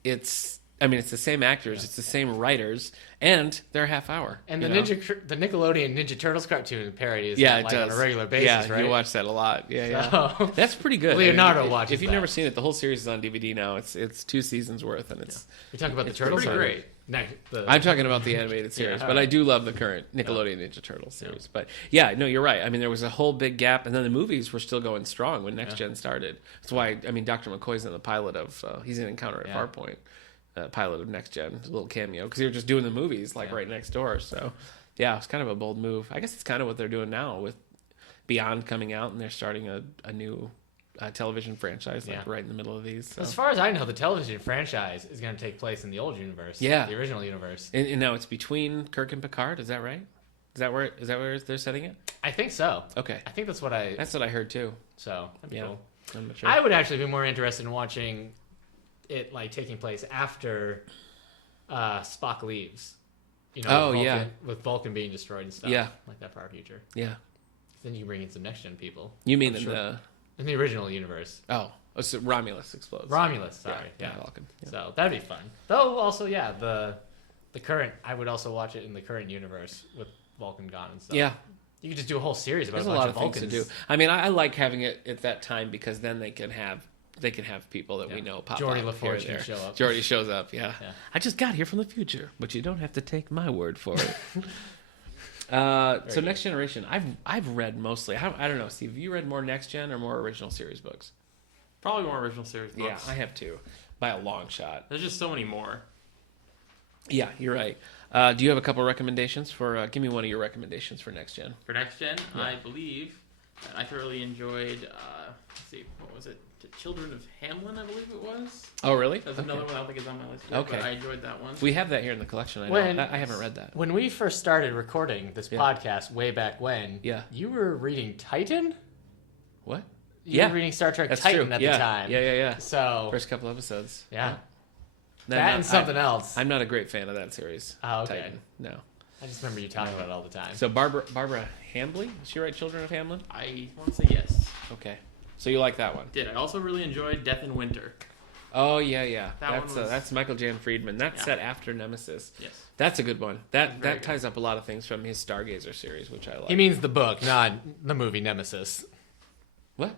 it's the same actors, it's the same writers, and they're a half hour. And the Nickelodeon Ninja Turtles cartoon parody is on a regular basis, yeah, right? You watch that a lot. Yeah. That's pretty good. Leonardo watches If you've never seen it, the whole series is on DVD now. It's 2 seasons worth, and it's... We talk about the Turtles? Pretty great. No, I'm talking about the animated series, but I do love the current Nickelodeon Ninja Turtles series. But yeah, no, you're right. I mean, there was a whole big gap, and then the movies were still going strong when Next Gen started. That's why, Dr. McCoy's in the pilot of, he's in Encounter at Farpoint, pilot of Next Gen, a little cameo, because they were just doing the movies right next door. So yeah, it's kind of a bold move. I guess it's kind of what they're doing now with Beyond coming out, and they're starting a new television franchise right in the middle of these. So. As far as I know, the television franchise is going to take place in the old universe. Yeah, the original universe. And now it's between Kirk and Picard. Is that right? Is that where they're setting it? I think so. Okay, I think that's what I heard too. So that'd be cool. I'm not sure. I would actually be more interested in watching it taking place after Spock leaves. With Vulcan being destroyed and stuff. Yeah, like that far future. Yeah. Then you can bring in some next gen people. You mean in the original universe? Oh, so Romulus explodes. Romulus, sorry. Yeah. Vulcan. Yeah. So that'd be fun. Though also, the current. I would also watch it in the current universe with Vulcan gone and stuff. Yeah. You could just do a whole series about There's a lot bunch of Vulcans. things to do. I like having it at that time because then they can have people that we know pop Geordi up LaForge here can show up. Geordi shows up, yeah. I just got here from the future, but you don't have to take my word for it. So Next Generation, I've read mostly. I don't know, Steve, have you read more Next Gen or more original series books? Probably more original series books. Yeah, I have too, by a long shot. There's just so many more. Yeah, you're right. Do you have a couple recommendations for? Give me one of your recommendations for Next Gen. For Next Gen, I believe I thoroughly enjoyed. Let's see, what was it? Children of Hamlin, I believe it was. Oh, really? That's another one I don't think is on my list. Okay, but I enjoyed that one. We have that here in the collection. I haven't read that. When we first started recording this podcast way back when, you were reading Titan. What? You were reading Star Trek Titan at the time. Yeah. So first couple episodes. Yeah. That and something else. I'm not a great fan of that series. Oh, okay. Titan. No. I just remember you talking about it all the time. So Barbara Hambley? Did she write Children of Hamlin? I want to say yes. Okay. So you like that one? Did. I also really enjoyed Death in Winter. Oh, yeah. That's that's Michael Jan Friedman. That's set after Nemesis. Yes. That's a good one. That ties up a lot of things from his Stargazer series, which I like. He means the book, not the movie Nemesis. What?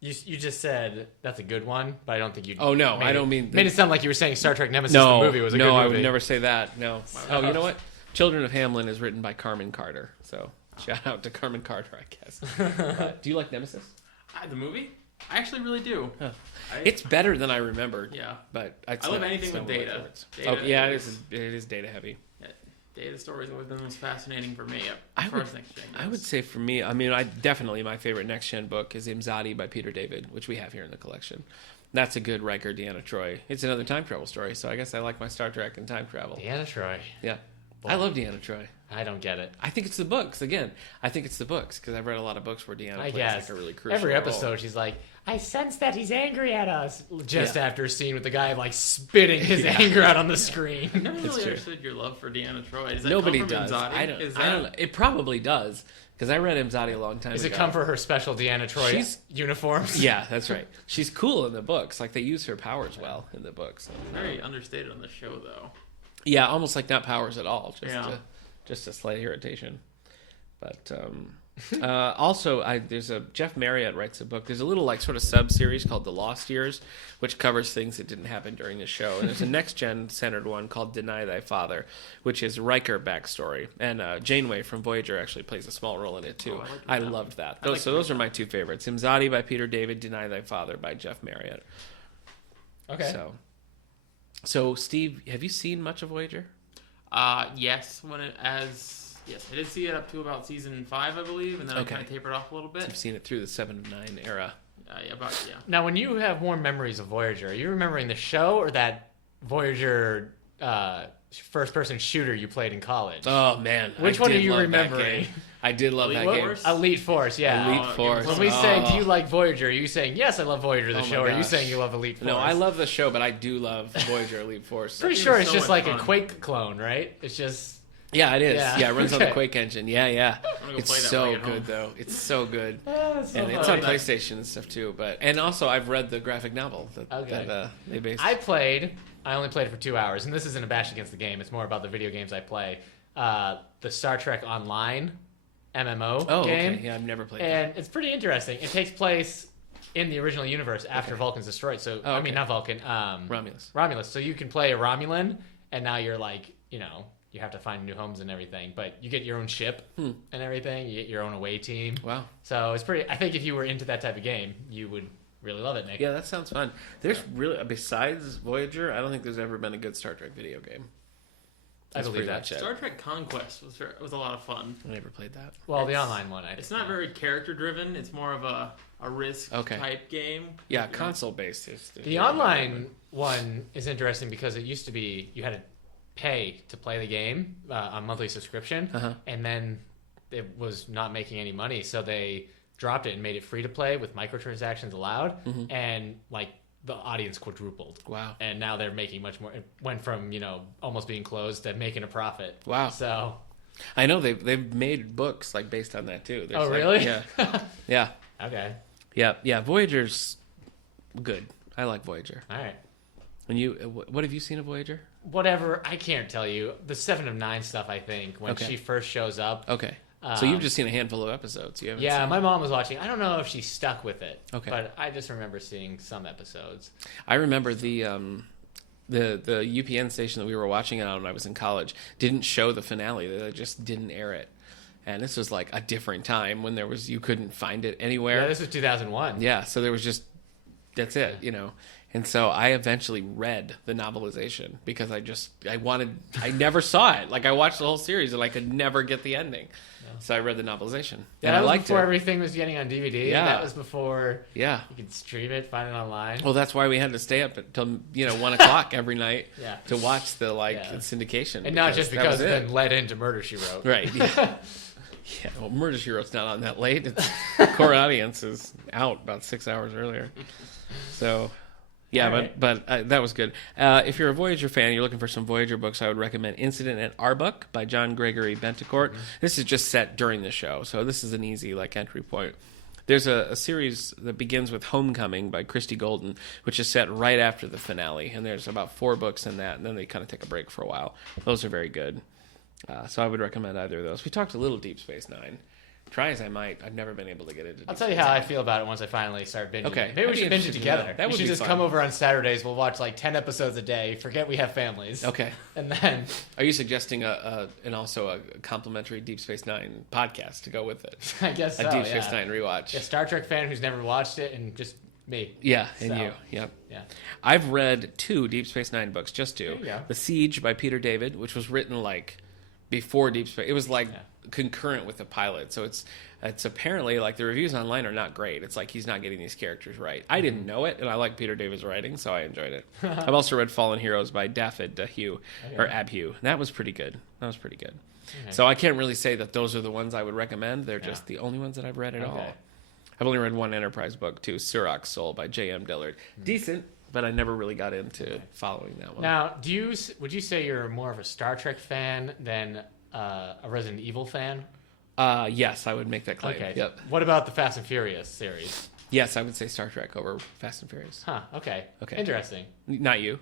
You just said that's a good one, but I don't think you. Oh no, I don't mean. Made it sound like you were saying Star Trek Nemesis the movie was a good movie. No, I would never say that. No. Oh, you know what? Children of Hamlin is written by Carmen Carter. So shout out to Carmen Carter, I guess. Do you like Nemesis? The movie? I actually really do. Huh. It's better than I remembered. Yeah. But I love anything with Data. It is Data heavy. Data stories have always been the most fascinating for me. I would say for me, definitely my favorite Next Gen book is Imzadi by Peter David, which we have here in the collection. That's a good Riker, Deanna Troi. It's another time travel story, so I guess I like my Star Trek and time travel. Deanna Troi. Yeah. Boy. I love Deanna Troi. I don't get it. I think it's the books. Again, I think it's the books, because I've read a lot of books where Deanna plays like a really crucial every episode role. She's like, I sense that he's angry at us. Just after a scene with the guy spitting his anger out on the screen. I never really understood your love for Deanna Troi. Does that Nobody come from does. Imzadi? I don't know. It probably does, because I read Imzadi a long time ago. Does it come for her special Deanna Troi uniforms? Yeah, that's right. She's cool in the books. They use her powers well in the books. Very understated on the show, though. Yeah, almost like not powers at all. Just a slight irritation. But also, there's Jeff Marriott writes a book. There's a little sort of sub-series called The Lost Years, which covers things that didn't happen during the show. And there's a next-gen centered one called Deny Thy Father, which is Riker backstory. And Janeway from Voyager actually plays a small role in it, too. I loved that. Those are my two favorites. Imzadi by Peter David, Deny Thy Father by Jeff Marriott. Okay. So Steve, have you seen much of Voyager? Yes, I did see it up to about season 5, I believe, and then I kind of tapered off a little bit. So you've seen it through the 7 to 9 era. Yeah. Now, when you have more memories of Voyager, are you remembering the show or that Voyager first-person shooter you played in college? Oh man, which one are you remembering? I did love Elite that game. Force? Elite Force, yeah. Elite Force. When we say, do you like Voyager, are you saying, yes, I love Voyager, the Oh my show, or are you gosh. saying you love Elite Force? No, I love the show, but I do love Voyager Elite Force. Pretty That sure game it's is so just much like a fun. Quake clone, right? It's just... Yeah, it is. Yeah. Yeah, it runs on the Okay. Quake engine. Yeah. gonna go It's play that so when I get home. good, though. It's so good. it's so And it's fun. on PlayStation and stuff, too. And also, I've read the graphic novel Okay. that they based. I only played it for 2 hours, and this isn't a bash against the game. It's more about the video games I play. The Star Trek Online MMO game. Okay. Yeah, I've never played that. And it's pretty interesting. It takes place in the original universe after Vulcan's destroyed. So, I mean, not Vulcan. Romulus. So you can play a Romulan, and now you're like, you have to find new homes and everything. But you get your own ship and everything. You get your own away team. Wow. So it's pretty... I think if you were into that type of game, you would really love it, Nick. Yeah, that sounds fun. There's really, besides Voyager, I don't think there's ever been a good Star Trek video game. I believe pretty that. much it. Star Trek Conquest was a lot of fun. I never played that. Well, the online one, It's not very character driven. It's more of a risk type game. Yeah, console based. The online one is interesting because it used to be you had to pay to play the game on monthly subscription, and then it was not making any money, so they dropped it and made it free to play with microtransactions allowed, and like the audience quadrupled. Wow. And now they're making much more. It went from almost being closed to making a profit. Wow. So I know they've made books like based on that too. There's really? Yeah. Yeah. Okay. Yeah. Voyager's good. I like Voyager. All right. And you, what have you seen of Voyager? Whatever, I can't tell you. The 7 of 9 stuff, I think, when Okay. she first shows up. Okay. So you've just seen a handful of episodes. You haven't Yeah, seen... my mom was watching. I don't know if she stuck with it. Okay. But I just remember seeing some episodes. I remember the UPN station that we were watching it on when I was in college didn't show the finale. They just didn't air it. And this was like a different time when you couldn't find it anywhere. Yeah, this was 2001. Yeah, so there was that's it, And so I eventually read the novelization because I never saw it. Like I watched the whole series and I could never get the ending. So I read the novelization. Yeah, and that I was liked before it. everything was getting on DVD. Yeah. That was before Yeah. you could stream it, find it online. Well, that's why we had to stay up until 1 o'clock every night Yeah. to watch the Yeah. syndication. And not just because that it was then led into Murder, She Wrote. Right. Yeah. Well, Murder, She Wrote's not on that late. Core audience is out about 6 hours earlier. So, yeah, Right. but that was good. If you're a Voyager fan, you're looking for some Voyager books, I would recommend Incident at Arbuck by John Gregory Bentecourt. This is just set during the show, so this is an easy entry point. There's a series that begins with Homecoming by Christy Golden, which is set right after the finale, and there's about 4 books in that, and then they kind of take a break for a while. Those are very good. So I would recommend either of those. We talked a little Deep Space Nine. Try as I might, I've never been able to get into I'll Deep tell you Space how I Nine. feel about it once I finally start binging. Okay. It. Maybe we I'd be should binge it interested to together. know. That We would should be just fun. come over on Saturdays. We'll watch like 10 episodes a day. Forget we have families. Okay. And then Are you suggesting and also a complimentary Deep Space Nine podcast to go with it? I guess A so, Deep yeah. Space Nine rewatch. A Star Trek fan who's never watched it, and just me. Yeah, and So, you. Yep. Yeah. I've read 2 Deep Space Nine books, just 2. There you go. The Siege by Peter David, which was written before Deep Space. It was concurrent with the pilot, so it's apparently the reviews online are not great. It's like he's not getting these characters right. I didn't know it, and I like Peter David's writing, so I enjoyed it. I've also read Fallen Heroes by David Hugh or Abhugh. That was pretty good. Okay. So I can't really say that those are the ones I would recommend. They're just the only ones that I've read at all. I've only read one Enterprise book too, Sirach's Soul by J.M. Dillard. Decent, but I never really got into following that one. Now, would you say you're more of a Star Trek fan than a Resident Evil fan? Yes, I would make that claim. Okay. Yep. What about the Fast and Furious series? Yes, I would say Star Trek over Fast and Furious. Huh. Okay. Okay. Interesting. Not you.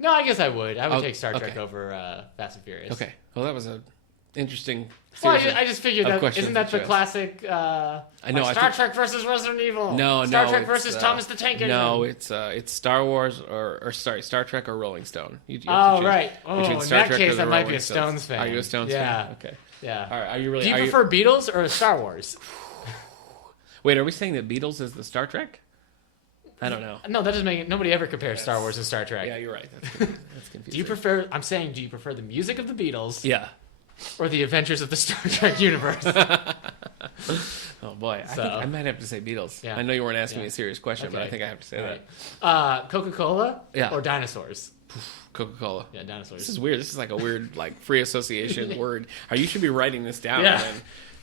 No, I guess I would. I would Oh, take Star Trek okay. over Fast and Furious. Okay. Well, that was a interesting Well, series. I just figured of that questions isn't that that the you asked. classic I know, I Star think- Trek versus Resident Evil. No, Star no, Trek it's, versus Thomas the Tank Engine. No, it's Star Wars or Star Trek or Rolling Stone. You have to Oh, choose right. Oh, between in Star that Trek case, or the I might be Rolling a Stones. Stones fan. Are you a Stones Yeah. fan? Okay. Yeah. All right. Are you really? Do you are prefer Beatles or Star Wars? Wait, are we saying that Beatles is the Star Trek? I don't know. No, that doesn't make it. Nobody ever compares Star Wars and Star Trek. Yeah, you're right. That's confusing. Do you prefer? I'm saying, do you prefer the music of the Beatles Yeah. or the adventures of the Star Trek universe? Oh boy, So- I might have to say Beatles. Yeah. I know you weren't asking Yeah. me a serious question, but I Okay. think I have to say Right. that. Coca-Cola Yeah. or dinosaurs? Coca-Cola. Yeah, dinosaurs. This is weird. This is like a weird, free association word. You should be writing this down. Yeah. Man.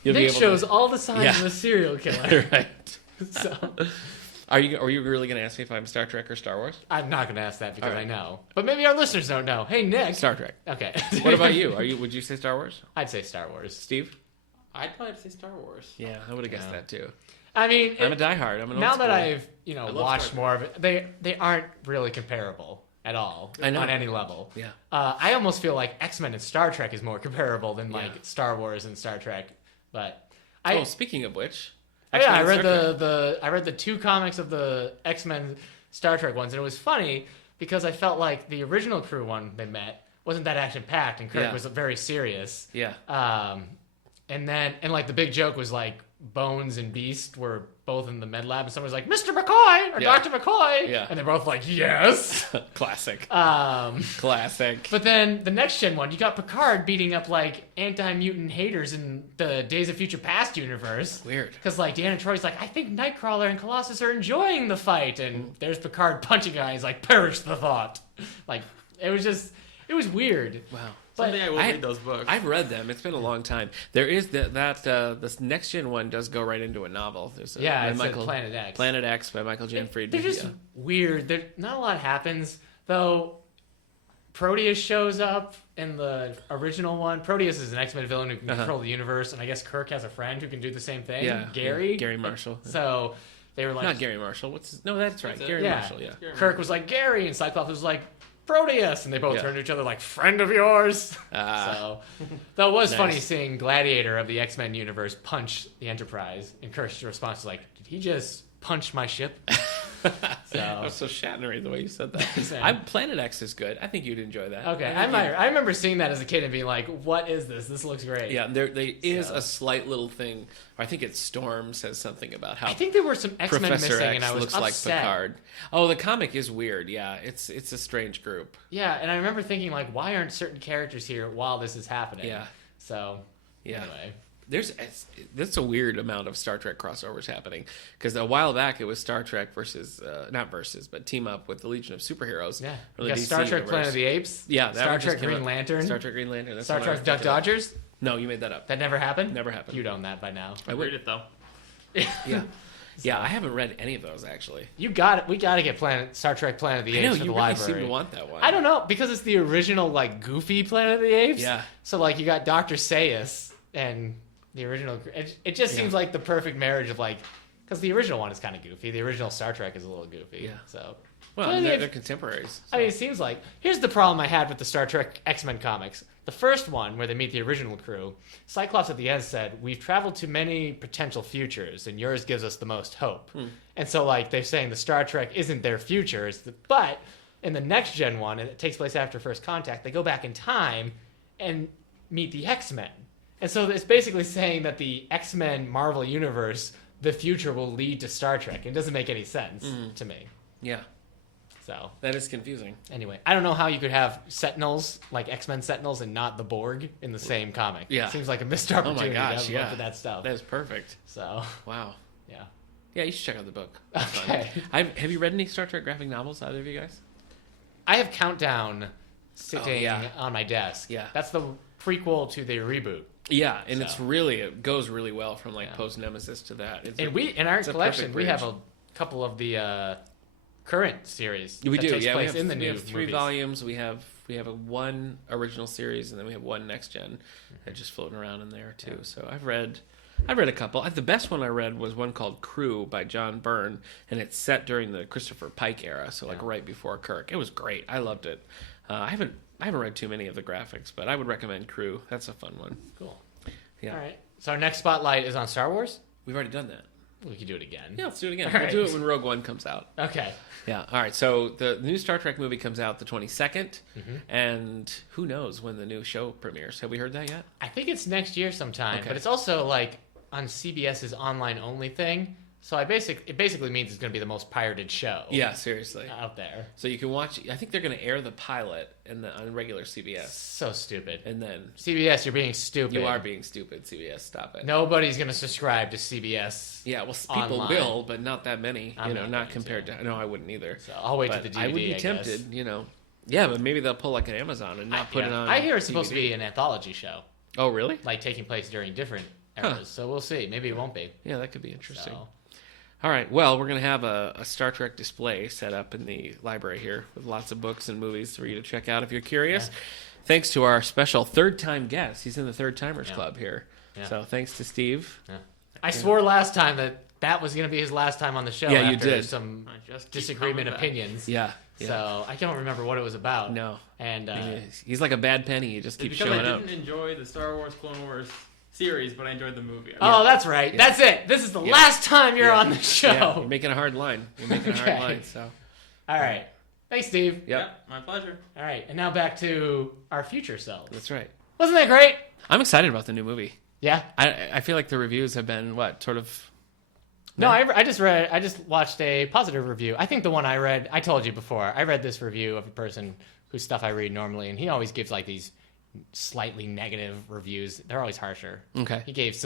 Nick shows all the signs Yeah. of a serial killer. Right. So Are you really going to ask me if I'm Star Trek or Star Wars? I'm not going to ask that because All right. I know. But maybe our listeners don't know. Hey, Nick. Star Trek. Okay. What about you? Would you say Star Wars? I'd say Star Wars. Steve? I'd probably say Star Wars. Yeah, I would have guessed Yeah. that too. I mean, I'm a diehard. I'm an now old that school. I've love watched Star more of it, they aren't really comparable at all I know. on any level. Yeah. I almost feel like X-Men and Star Trek is more comparable than like Yeah. Star Wars and Star Trek. But Speaking of which, I X-Men read and Star Trek. I read the 2 comics of the X-Men Star Trek ones, and it was funny because I felt like the original crew one they met wasn't that action packed, and Kirk Yeah. was very serious. Yeah. And like the big joke was like Bones and Beast were both in the med lab, and someone was like, "Mr. McCoy" or Yeah. "Dr. McCoy," Yeah. and they're both like, "Yes." Classic. Um, Classic. but then the next gen one, you got Picard beating up like anti-mutant haters in the Days of Future Past universe. Weird. Because like Deanna Troy's like, I think Nightcrawler and Colossus are enjoying the fight, and there's Picard punching guys like, perish the thought. Like it was weird. Wow. But Someday I will read those books. I've read them. It's been a long time. There is this next gen one does go right into a novel. There's a, Yeah, by it's Michael, Planet X. Planet X by Michael Jan Friedman. They're just Yeah. weird. Not a lot happens though. Proteus shows up in the original one. Proteus is an X-Men villain who can control the universe, and I guess Kirk has a friend who can do the same thing. Yeah, Gary. yeah, Gary Marshall. So they were like, Not Gary Marshall. No, that's right. That's it. Gary Yeah. Marshall. Yeah. Kirk was like Gary, and Cyclops was like Proteus, and they both Yeah. turned to each other like, friend of yours. Ah. So that was funny Nice. seeing Gladiator of the X-Men universe punch the Enterprise, and Kirk's response was like, did he just punch my ship? That So was so Shatnery the way you said that. Same. Planet X is good. I think you'd enjoy that. okay, I think I remember seeing that as a kid and being like, what is this? This looks great. Yeah, there is So. a slight little thing. I think it's Storm says something about how I think there were some X-Men Professor missing, X and I was looks upset. like Picard. Oh, the comic is weird. Yeah, it's a strange group. Yeah, and I remember thinking like, why aren't certain characters here while this is happening? Yeah. So Yeah. anyway. That's a weird amount of Star Trek crossovers happening because a while back it was Star Trek versus not versus but team up with the Legion of Superheroes. Yeah, or we the got DC Star Trek universe. Planet of the Apes. Yeah, that Star one just Trek came Green out. Lantern. Star Trek Green Lantern. That's Star what I was Trek Duck thinking of. Dodgers. No, you made that up. That never happened. Never happened. You'd own that by now. I Read would. it though. Yeah, yeah. I haven't read any of those actually. You got it. We got to get Star Trek Planet of the I Apes know for you the really library. seem to want that one. I don't know because it's the original like goofy Planet of the Apes. Yeah. So like you got Dr. Sayus and the original. It just seems like the perfect marriage of like because the original one is kind of goofy. The original Star Trek is a little goofy. Yeah. So. Well, Planet of the they're Apes- contemporaries. I mean, it seems like here's the problem I had with the Star Trek X-Men comics. The first one, where they meet the original crew, Cyclops at the end said, "We've traveled to many potential futures, and yours gives us the most hope." And so, like, they're saying the Star Trek isn't their future, but in the next gen one, and it takes place after First Contact, they go back in time and meet the X-Men. And so it's basically saying that the X-Men Marvel universe, the future will lead to Star Trek. It doesn't make any sense to me. Yeah, So that is confusing. anyway, I don't know how you could have Sentinels, like X-Men Sentinels, and not the Borg in the same comic. Yeah. It seems like a missed opportunity to gosh, have yeah. both of that stuff. That is perfect. So, Wow. yeah. Yeah, you should check out the book. It's fun. Okay. Have you read any Star Trek graphic novels, either of you guys? I have Countdown sitting yeah. on my desk. Yeah. That's the prequel to the reboot. Yeah, and So. it goes really well from like Yeah. post Nemesis to that. It's And in our it's a collection, perfect we have bridge. a couple of the current series We that do, takes yeah. place We have, in the we new have 3 movies. volumes. We have a one original series, and then we have one next gen that just floating around in there too. So I've read a couple. The best one I read was one called Crew by John Byrne, and it's set during the Christopher Pike era, so like right before Kirk. It was great. I loved it. I haven't read too many of the graphics, but I would recommend Crew. That's a fun one. Cool. Yeah. All right. So our next spotlight is on Star Wars. We've already done that. We could do it again. Yeah, let's do it again. All We'll right. do it when Rogue One comes out. Okay. Yeah. All right. So the new Star Trek movie comes out the 22nd, and who knows when the new show premieres? Have we heard that yet? I think it's next year sometime, Okay. but it's also like on CBS's online only thing. So it basically means it's going to be the most pirated show Yeah, seriously. out there. So you can watch. I think they're going to air the pilot on regular CBS, So stupid. and then CBS, you're being stupid. you are being stupid. CBS, stop it. Nobody's going to subscribe to CBS. Yeah, well, people Online. will, but not that many. I'm not not going compared to. to. No, I wouldn't either. So I'll wait But to the DVD. I would be guess. tempted. Yeah, but maybe they'll pull like an Amazon and not put it Yeah. on. I hear it's supposed to DVD. be an anthology show, Oh, really? like taking place during different eras. So we'll see. Maybe it won't be. Yeah, that could be interesting. So, All right. Well, we're going to have a Star Trek display set up in the library here with lots of books and movies for you to check out if you're curious. Yeah. Thanks to our special third-time guest. He's in the Third Timers Club here. Yeah. So thanks to Steve. yeah. I swore last time that was going to be his last time on the show. Yeah, you after did. Some I just keep disagreement coming back. opinions. Yeah. So I don't remember what it was about. No. And He's like a bad penny. He just It's keeps because showing I up. didn't enjoy the Star Wars Clone Wars series, but I enjoyed the movie. oh, that's right. That's it. This is the last time you're on the show. Yeah, you're making a hard line. You're making a hard Okay. line. So. All right. Thanks, Steve. Yep. Yeah, my pleasure. All right. And now back to our future selves. That's right. Wasn't that great? I'm excited about the new movie. Yeah. I feel like the reviews have been sort of. No, I just watched a positive review. I think the one I read, I told you before, I read this review of a person whose stuff I read normally, and he always gives like these slightly negative reviews. They're always harsher. Okay. He gave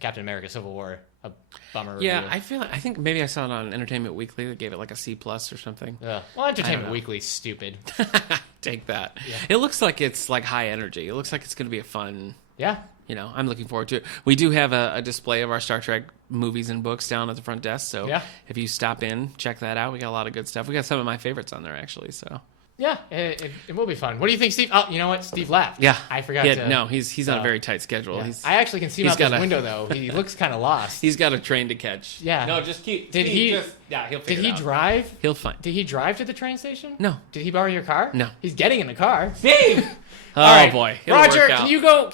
Captain America Civil War, a bummer Yeah, review. I think maybe I saw it on Entertainment Weekly. They gave it like a C+ or something. Ugh. Well, Entertainment know. Weekly's stupid. Take that. Yeah. It looks like it's like high energy. It looks like it's going to be a fun. Yeah. I'm looking forward to it. We do have a display of our Star Trek movies and books down at the front desk. So Yeah. if you stop in, check that out. We got a lot of good stuff. We got some of my favorites on there actually. So Yeah, it will be fun. What do you think, Steve? Oh, you know what? Steve laughed. yeah, I forgot to. No, he's on a very tight schedule. Yeah. He's I actually can see him he's out this got a- window, though. He looks kind of lost. he's got a train to catch. Yeah. No, just keep. Did he- Just, yeah, he'll Did figure he it out. drive? He'll find. Did he drive to the train station? No. Did he borrow your car? No. He's getting in the car. Steve! Oh All right. boy, It'll Roger, work out. can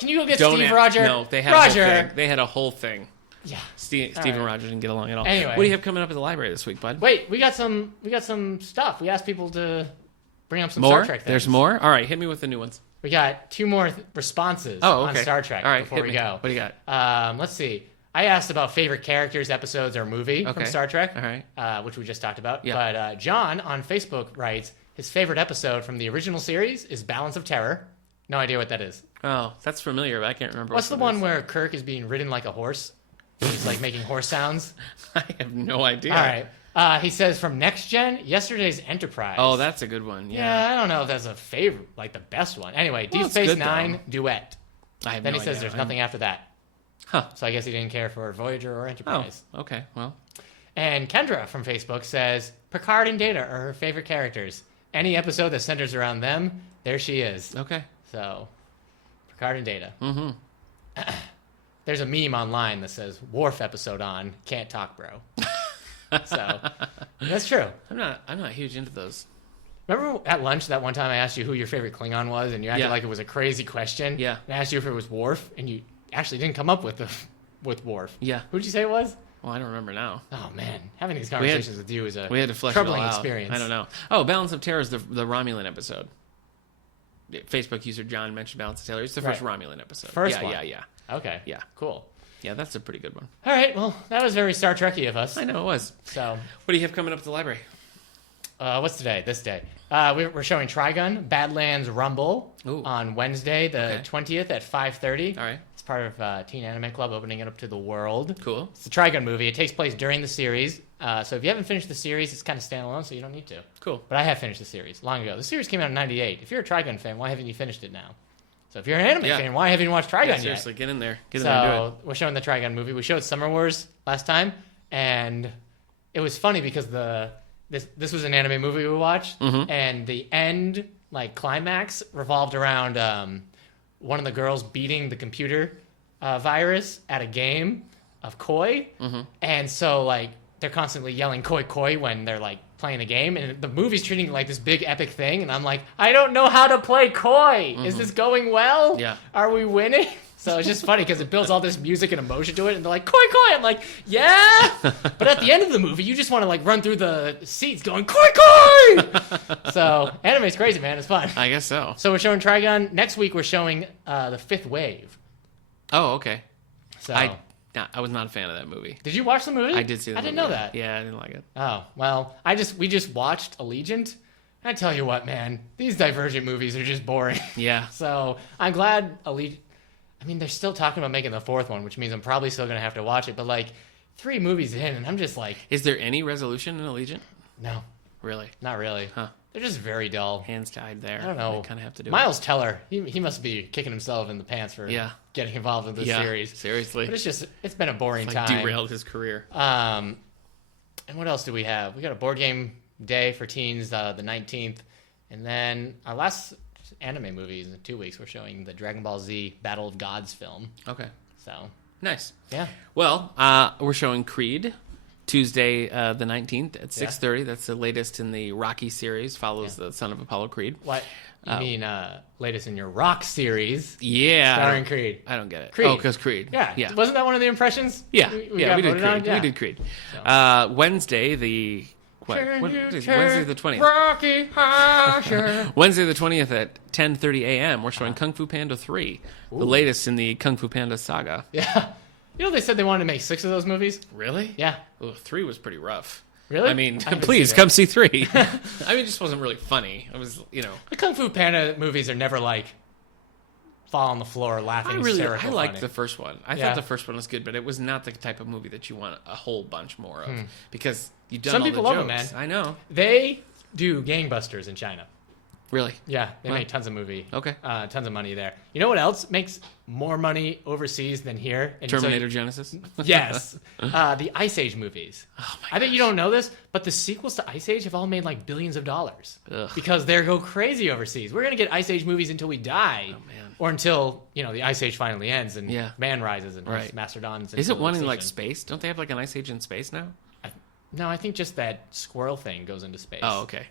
you go get Don't Steve, ask- Roger? No, they had Roger. A whole thing. They had a whole thing. Yeah. Steve All and right. Roger didn't get along at all. Anyway. What do you have coming up at the library this week, bud? Wait, we got some stuff. We asked people to bring up some More? Star Trek things. There's more? All right, hit me with the new ones. We got 2 more responses Oh, on okay. Star Trek All right, before hit we me. go. What do you got? Let's see. I asked about favorite characters, episodes, or movie from Okay. Star Trek, All right. which we just talked about. Yeah. But John on Facebook writes his favorite episode from the original series is Balance of Terror. No idea what that is. Oh, that's familiar, but I can't remember. What's the what one it is. where Kirk is being ridden like a horse? He's like making horse sounds. I have no idea. All right. He says from Next Gen, yesterday's Enterprise. Oh, that's a good one. yeah. Yeah. I don't know if that's a favorite, like the best one. Anyway, Well, Deep it's Space good, Nine though. duet. I have Then no he says idea. there's nothing after that. Huh. So I guess he didn't care for Voyager or Oh, Enterprise. okay. Well, And Kendra from Facebook says Picard and Data are her favorite characters. Any episode that centers around them, there she is. okay. So, Picard and Data. Mm-hmm. There's a meme online that says Worf episode on, can't talk, bro. So, that's true. I'm not huge into those. Remember at lunch that one time I asked you who your favorite Klingon was, and you acted Yeah. like it was a crazy question? Yeah. And I asked you if it was Worf, and you actually didn't come up with Worf. Yeah. Who'd you say it was? Well, I don't remember now. Oh man, having these conversations with you is a We had to flesh troubling it all out. experience. I don't know. Oh, Balance of Terror is the Romulan episode. Facebook user John mentioned Balance of Terror. It's the first Right. Romulan episode. First yeah, one. yeah. Okay. Yeah. Cool. Yeah, that's a pretty good one. All right. Well, that was very Star Trekky of us. I know it was. So, What do you have coming up at the library? what's today? This day. We're showing Trigun Badlands Rumble Ooh. on Wednesday, the Okay. 20th at 5:30. All right. It's part of Teen Anime Club opening it up to the world. Cool. It's a Trigun movie. It takes place during the series. So if you haven't finished the series, it's kind of standalone, so you don't need to. Cool. But I have finished the series long ago. The series came out in '98. If you're a Trigun fan, why haven't you finished it now? So if you're an anime Yeah. fan, why haven't you watched Trigun Yeah, yet? seriously, get in there. Get in there and do So we're showing the Trigun movie. We showed Summer Wars last time, and it was funny because this was an anime movie we watched, Mm-hmm. and the end climax revolved around one of the girls beating the computer virus at a game of koi, Mm-hmm. and so they're constantly yelling koi koi when they're playing the game, and the movie's treating it like this big epic thing, and I'm like, I don't know how to play koi. Is this going well? Mm-hmm. Yeah. Are we winning? So it's just funny because it builds all this music and emotion to it, and they're like, koi koi. I'm like, yeah. But at the end of the movie, you just want to run through the seats going, koi koi. So anime's crazy, man. It's fun. it. I guess so. So we're showing Trigun. Next week, we're showing The Fifth Wave. Oh, okay. So I was not a fan of that movie. did you watch the movie? I did see the I movie. didn't know that. Yeah, I didn't like it. Oh, well, we just watched Allegiant. I tell you what, man, these Divergent movies are just boring. Yeah. So I'm glad Allegiant. I mean, they're still talking about making the fourth one, which means I'm probably still going to have to watch it. But 3 movies in, and I'm just like, Is there any resolution in Allegiant? no. Really? Not really. Huh. They're just very dull. Hands tied there. I don't know. They kind of have to do Miles Teller, he must be kicking himself in the pants for getting involved in this series. Seriously. But it's been a boring time. Derailed his career. And what else do we have? We got a board game day for teens, the 19th. And then our last anime movies in 2 weeks, we're showing the Dragon Ball Z Battle of Gods film. Okay. So. Nice. Yeah. Well, we're showing Creed Tuesday the 19th at 6:30. That's the latest in the Rocky series. Follows the son of Apollo Creed. What? You mean latest in your Rock series? Yeah. Starring Creed. I don't get it. Creed. Oh, because Creed. Yeah. Wasn't that one of the impressions? Yeah. We did Creed. on? Yeah. We did Creed. So. Wednesday the... Wednesday the 20th. Rocky Horror. Wednesday the 20th at 10:30 a.m. We're showing Kung Fu Panda 3, the latest in the Kung Fu Panda saga. Yeah. You know they said they wanted to make 6 of those movies? Really? Yeah. Well, 3 was pretty rough. Really? I mean, please come see 3. I mean, it just wasn't really funny. It was, The Kung Fu Panda movies are never like fall on the floor laughing. I liked the first one. I thought the first one was good, but it was not the type of movie that you want a whole bunch more of because you've done Some all people the love jokes. them, man. I know. They do gangbusters in China. Really? Yeah, they make tons of movie. Okay. Tons of money there. You know what else makes more money overseas than here? And Terminator Genesis? Yes. The Ice Age movies. Oh my I bet you don't know this, but the sequels to Ice Age have all made like billions of dollars. Ugh. Because they go crazy overseas. We're going to get Ice Age movies until we die. Oh, man. Or until, the Ice Age finally ends and man rises and Right. Mastodons. Is it one in like space? Don't they have like an Ice Age in space now? No, I think just that squirrel thing goes into space. Oh, okay.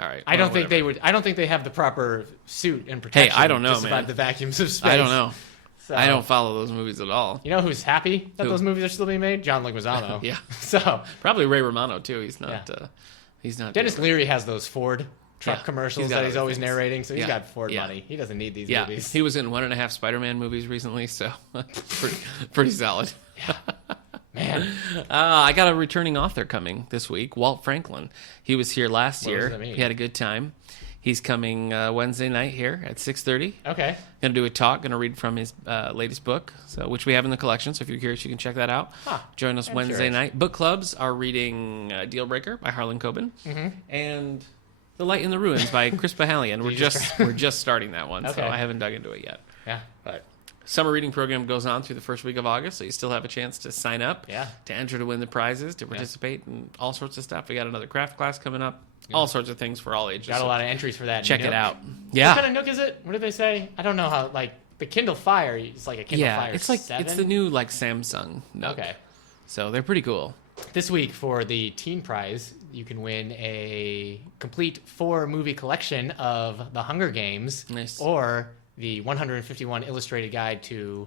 All right. I don't think they would. I don't think they have the proper suit and protection. I don't know, to survive man. the vacuums of space. I don't know. So, I don't follow those movies at all. You know who's happy that Who? those movies are still being made? John Leguizamo. Yeah. So Probably Ray Romano too. He's not. He's not. Dennis Leary has those Ford truck Yeah. commercials He's got that he's other always things. narrating. So he's Yeah. got Ford Yeah. money. He doesn't need these Yeah. movies. He was in 1.5 Spider-Man movies recently, so pretty solid. Man, I got a returning author coming this week, Walt Franklin. He was here last year. does that mean? He had a good time. He's coming Wednesday night here at 6:30. okay. Going to do a talk. Going to read from his latest book, which we have in the collection. So if you're curious, you can check that out. Huh. Join us I'm Wednesday curious. night. Book clubs are reading Deal Breaker by Harlan Coben and The Light in the Ruins by Chris Bahalian. We're just starting that one, so Okay. I haven't dug into it yet. Yeah. But summer reading program goes on through the first week of August, so you still have a chance to sign up, to enter to win the prizes, to participate in all sorts of stuff. We got another craft class coming up, all sorts of things for all ages. Got a so lot of entries for that. check it Nook. out. What Yeah, kind of Nook is it? What did they say? I don't know how. Like the Kindle Fire, it's like a Kindle Fire. it's like 7? it's the new like Samsung Nook. Okay. So they're pretty cool. This week for the teen prize, you can win a complete 4-movie collection of The Hunger Games, Nice. or the 151 illustrated guide to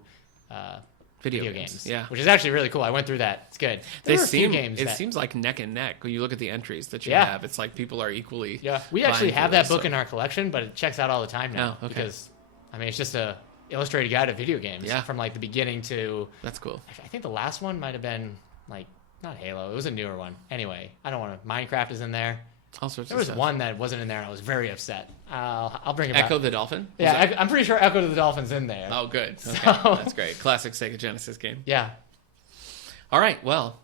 video games. Yeah. Which is actually really cool. I went through that. It's good. There were a few games It that- seems like neck and neck when you look at the entries that you Yeah. have. It's like people are equally. Yeah, we actually vying for have that this, book so- in our collection, but it checks out all the time now. Oh, okay. Because, I mean, it's just a illustrated guide of video games. Yeah. From, like, the beginning to... That's cool. I think the last one might have been, like, not Halo. It was a newer one. Anyway, I don't want to... Minecraft is in there. All sorts There of was stuff. one that wasn't in there, and I was very upset. I'll bring it back. Echo the Dolphin? Yeah, I'm pretty sure Echo to the Dolphin's in there. Oh, good. Okay. So- That's great. Classic Sega Genesis game. Yeah. All right. Well,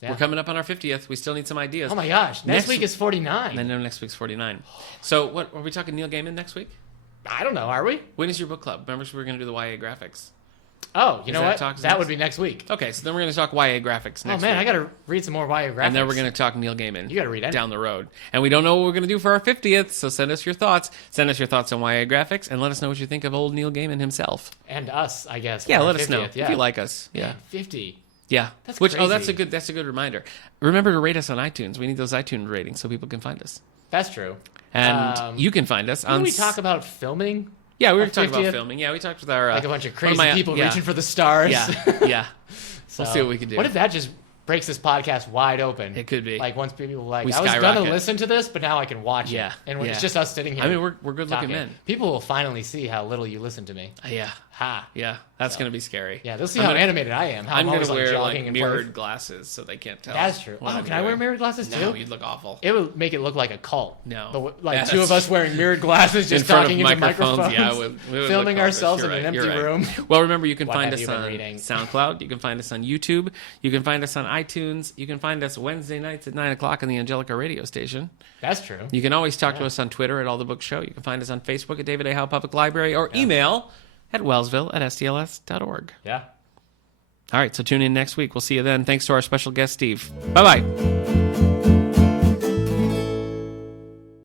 Yeah. we're coming up on our 50th. We still need some ideas. Oh my gosh. Next week is 49. And then next week's 49. So, what are we talking Neil Gaiman next week? I don't know. Are we? When is your book club? Remember, we were going to do the YA graphics. Oh, you Is know that what? talks That next? would be next week. Okay, so then we're going to talk YA graphics next Oh man, week. I got to read some more YA graphics. And then we're going to talk Neil Gaiman. You gotta read it. down the road. And we don't know what we're going to do for our 50th, so send us your thoughts. Send us your thoughts on YA graphics, and let us know what you think of old Neil Gaiman himself. And us, I guess. Yeah, for our let us know 50th, yeah. if you like us. Yeah, 50. yeah. That's That's crazy. a good reminder. Remember to rate us on iTunes. We need those iTunes ratings so people can find us. That's true. And you can find us Didn't on. we talk about filming? Yeah, we were our talking about 50th? filming. Yeah, we talked with our Like a bunch of one crazy my- people yeah. reaching for the stars. Yeah, yeah. So, We'll see what we can do. What if that just breaks this podcast wide open? It could be. Like once people are like, We I was skyrocket. gonna listen to this, but now I can watch Yeah, it. And yeah. it's just us sitting here. I mean, we're good looking talking. men. People will finally see how little you listen to me. Yeah, Ha. Yeah, that's going to be scary. Yeah, they'll see how animated I am. How I'm going always, to wear jogging in mirrored place. glasses so they can't tell. That's true. what Oh, I'm can I wear doing. mirrored glasses too? No, you'd look awful. It would make it look like a cult. No. Like two of us wearing mirrored glasses, just In front of talking into microphones, microphones, we would filming look ourselves cultish. in an You're empty right. room. Well, remember, you can What find have us you been on reading? SoundCloud. You can find us on YouTube. You can find us on iTunes. You can find us Wednesday nights at 9 o'clock on the Angelica radio station. That's true. You can always talk to us on Twitter at All the Book Show. You can find us on Facebook at David A. Howe Public Library or email at wellsville@stls.org. Yeah. All right, so tune in next week. We'll see you then. Thanks to our special guest, Steve. Bye-bye.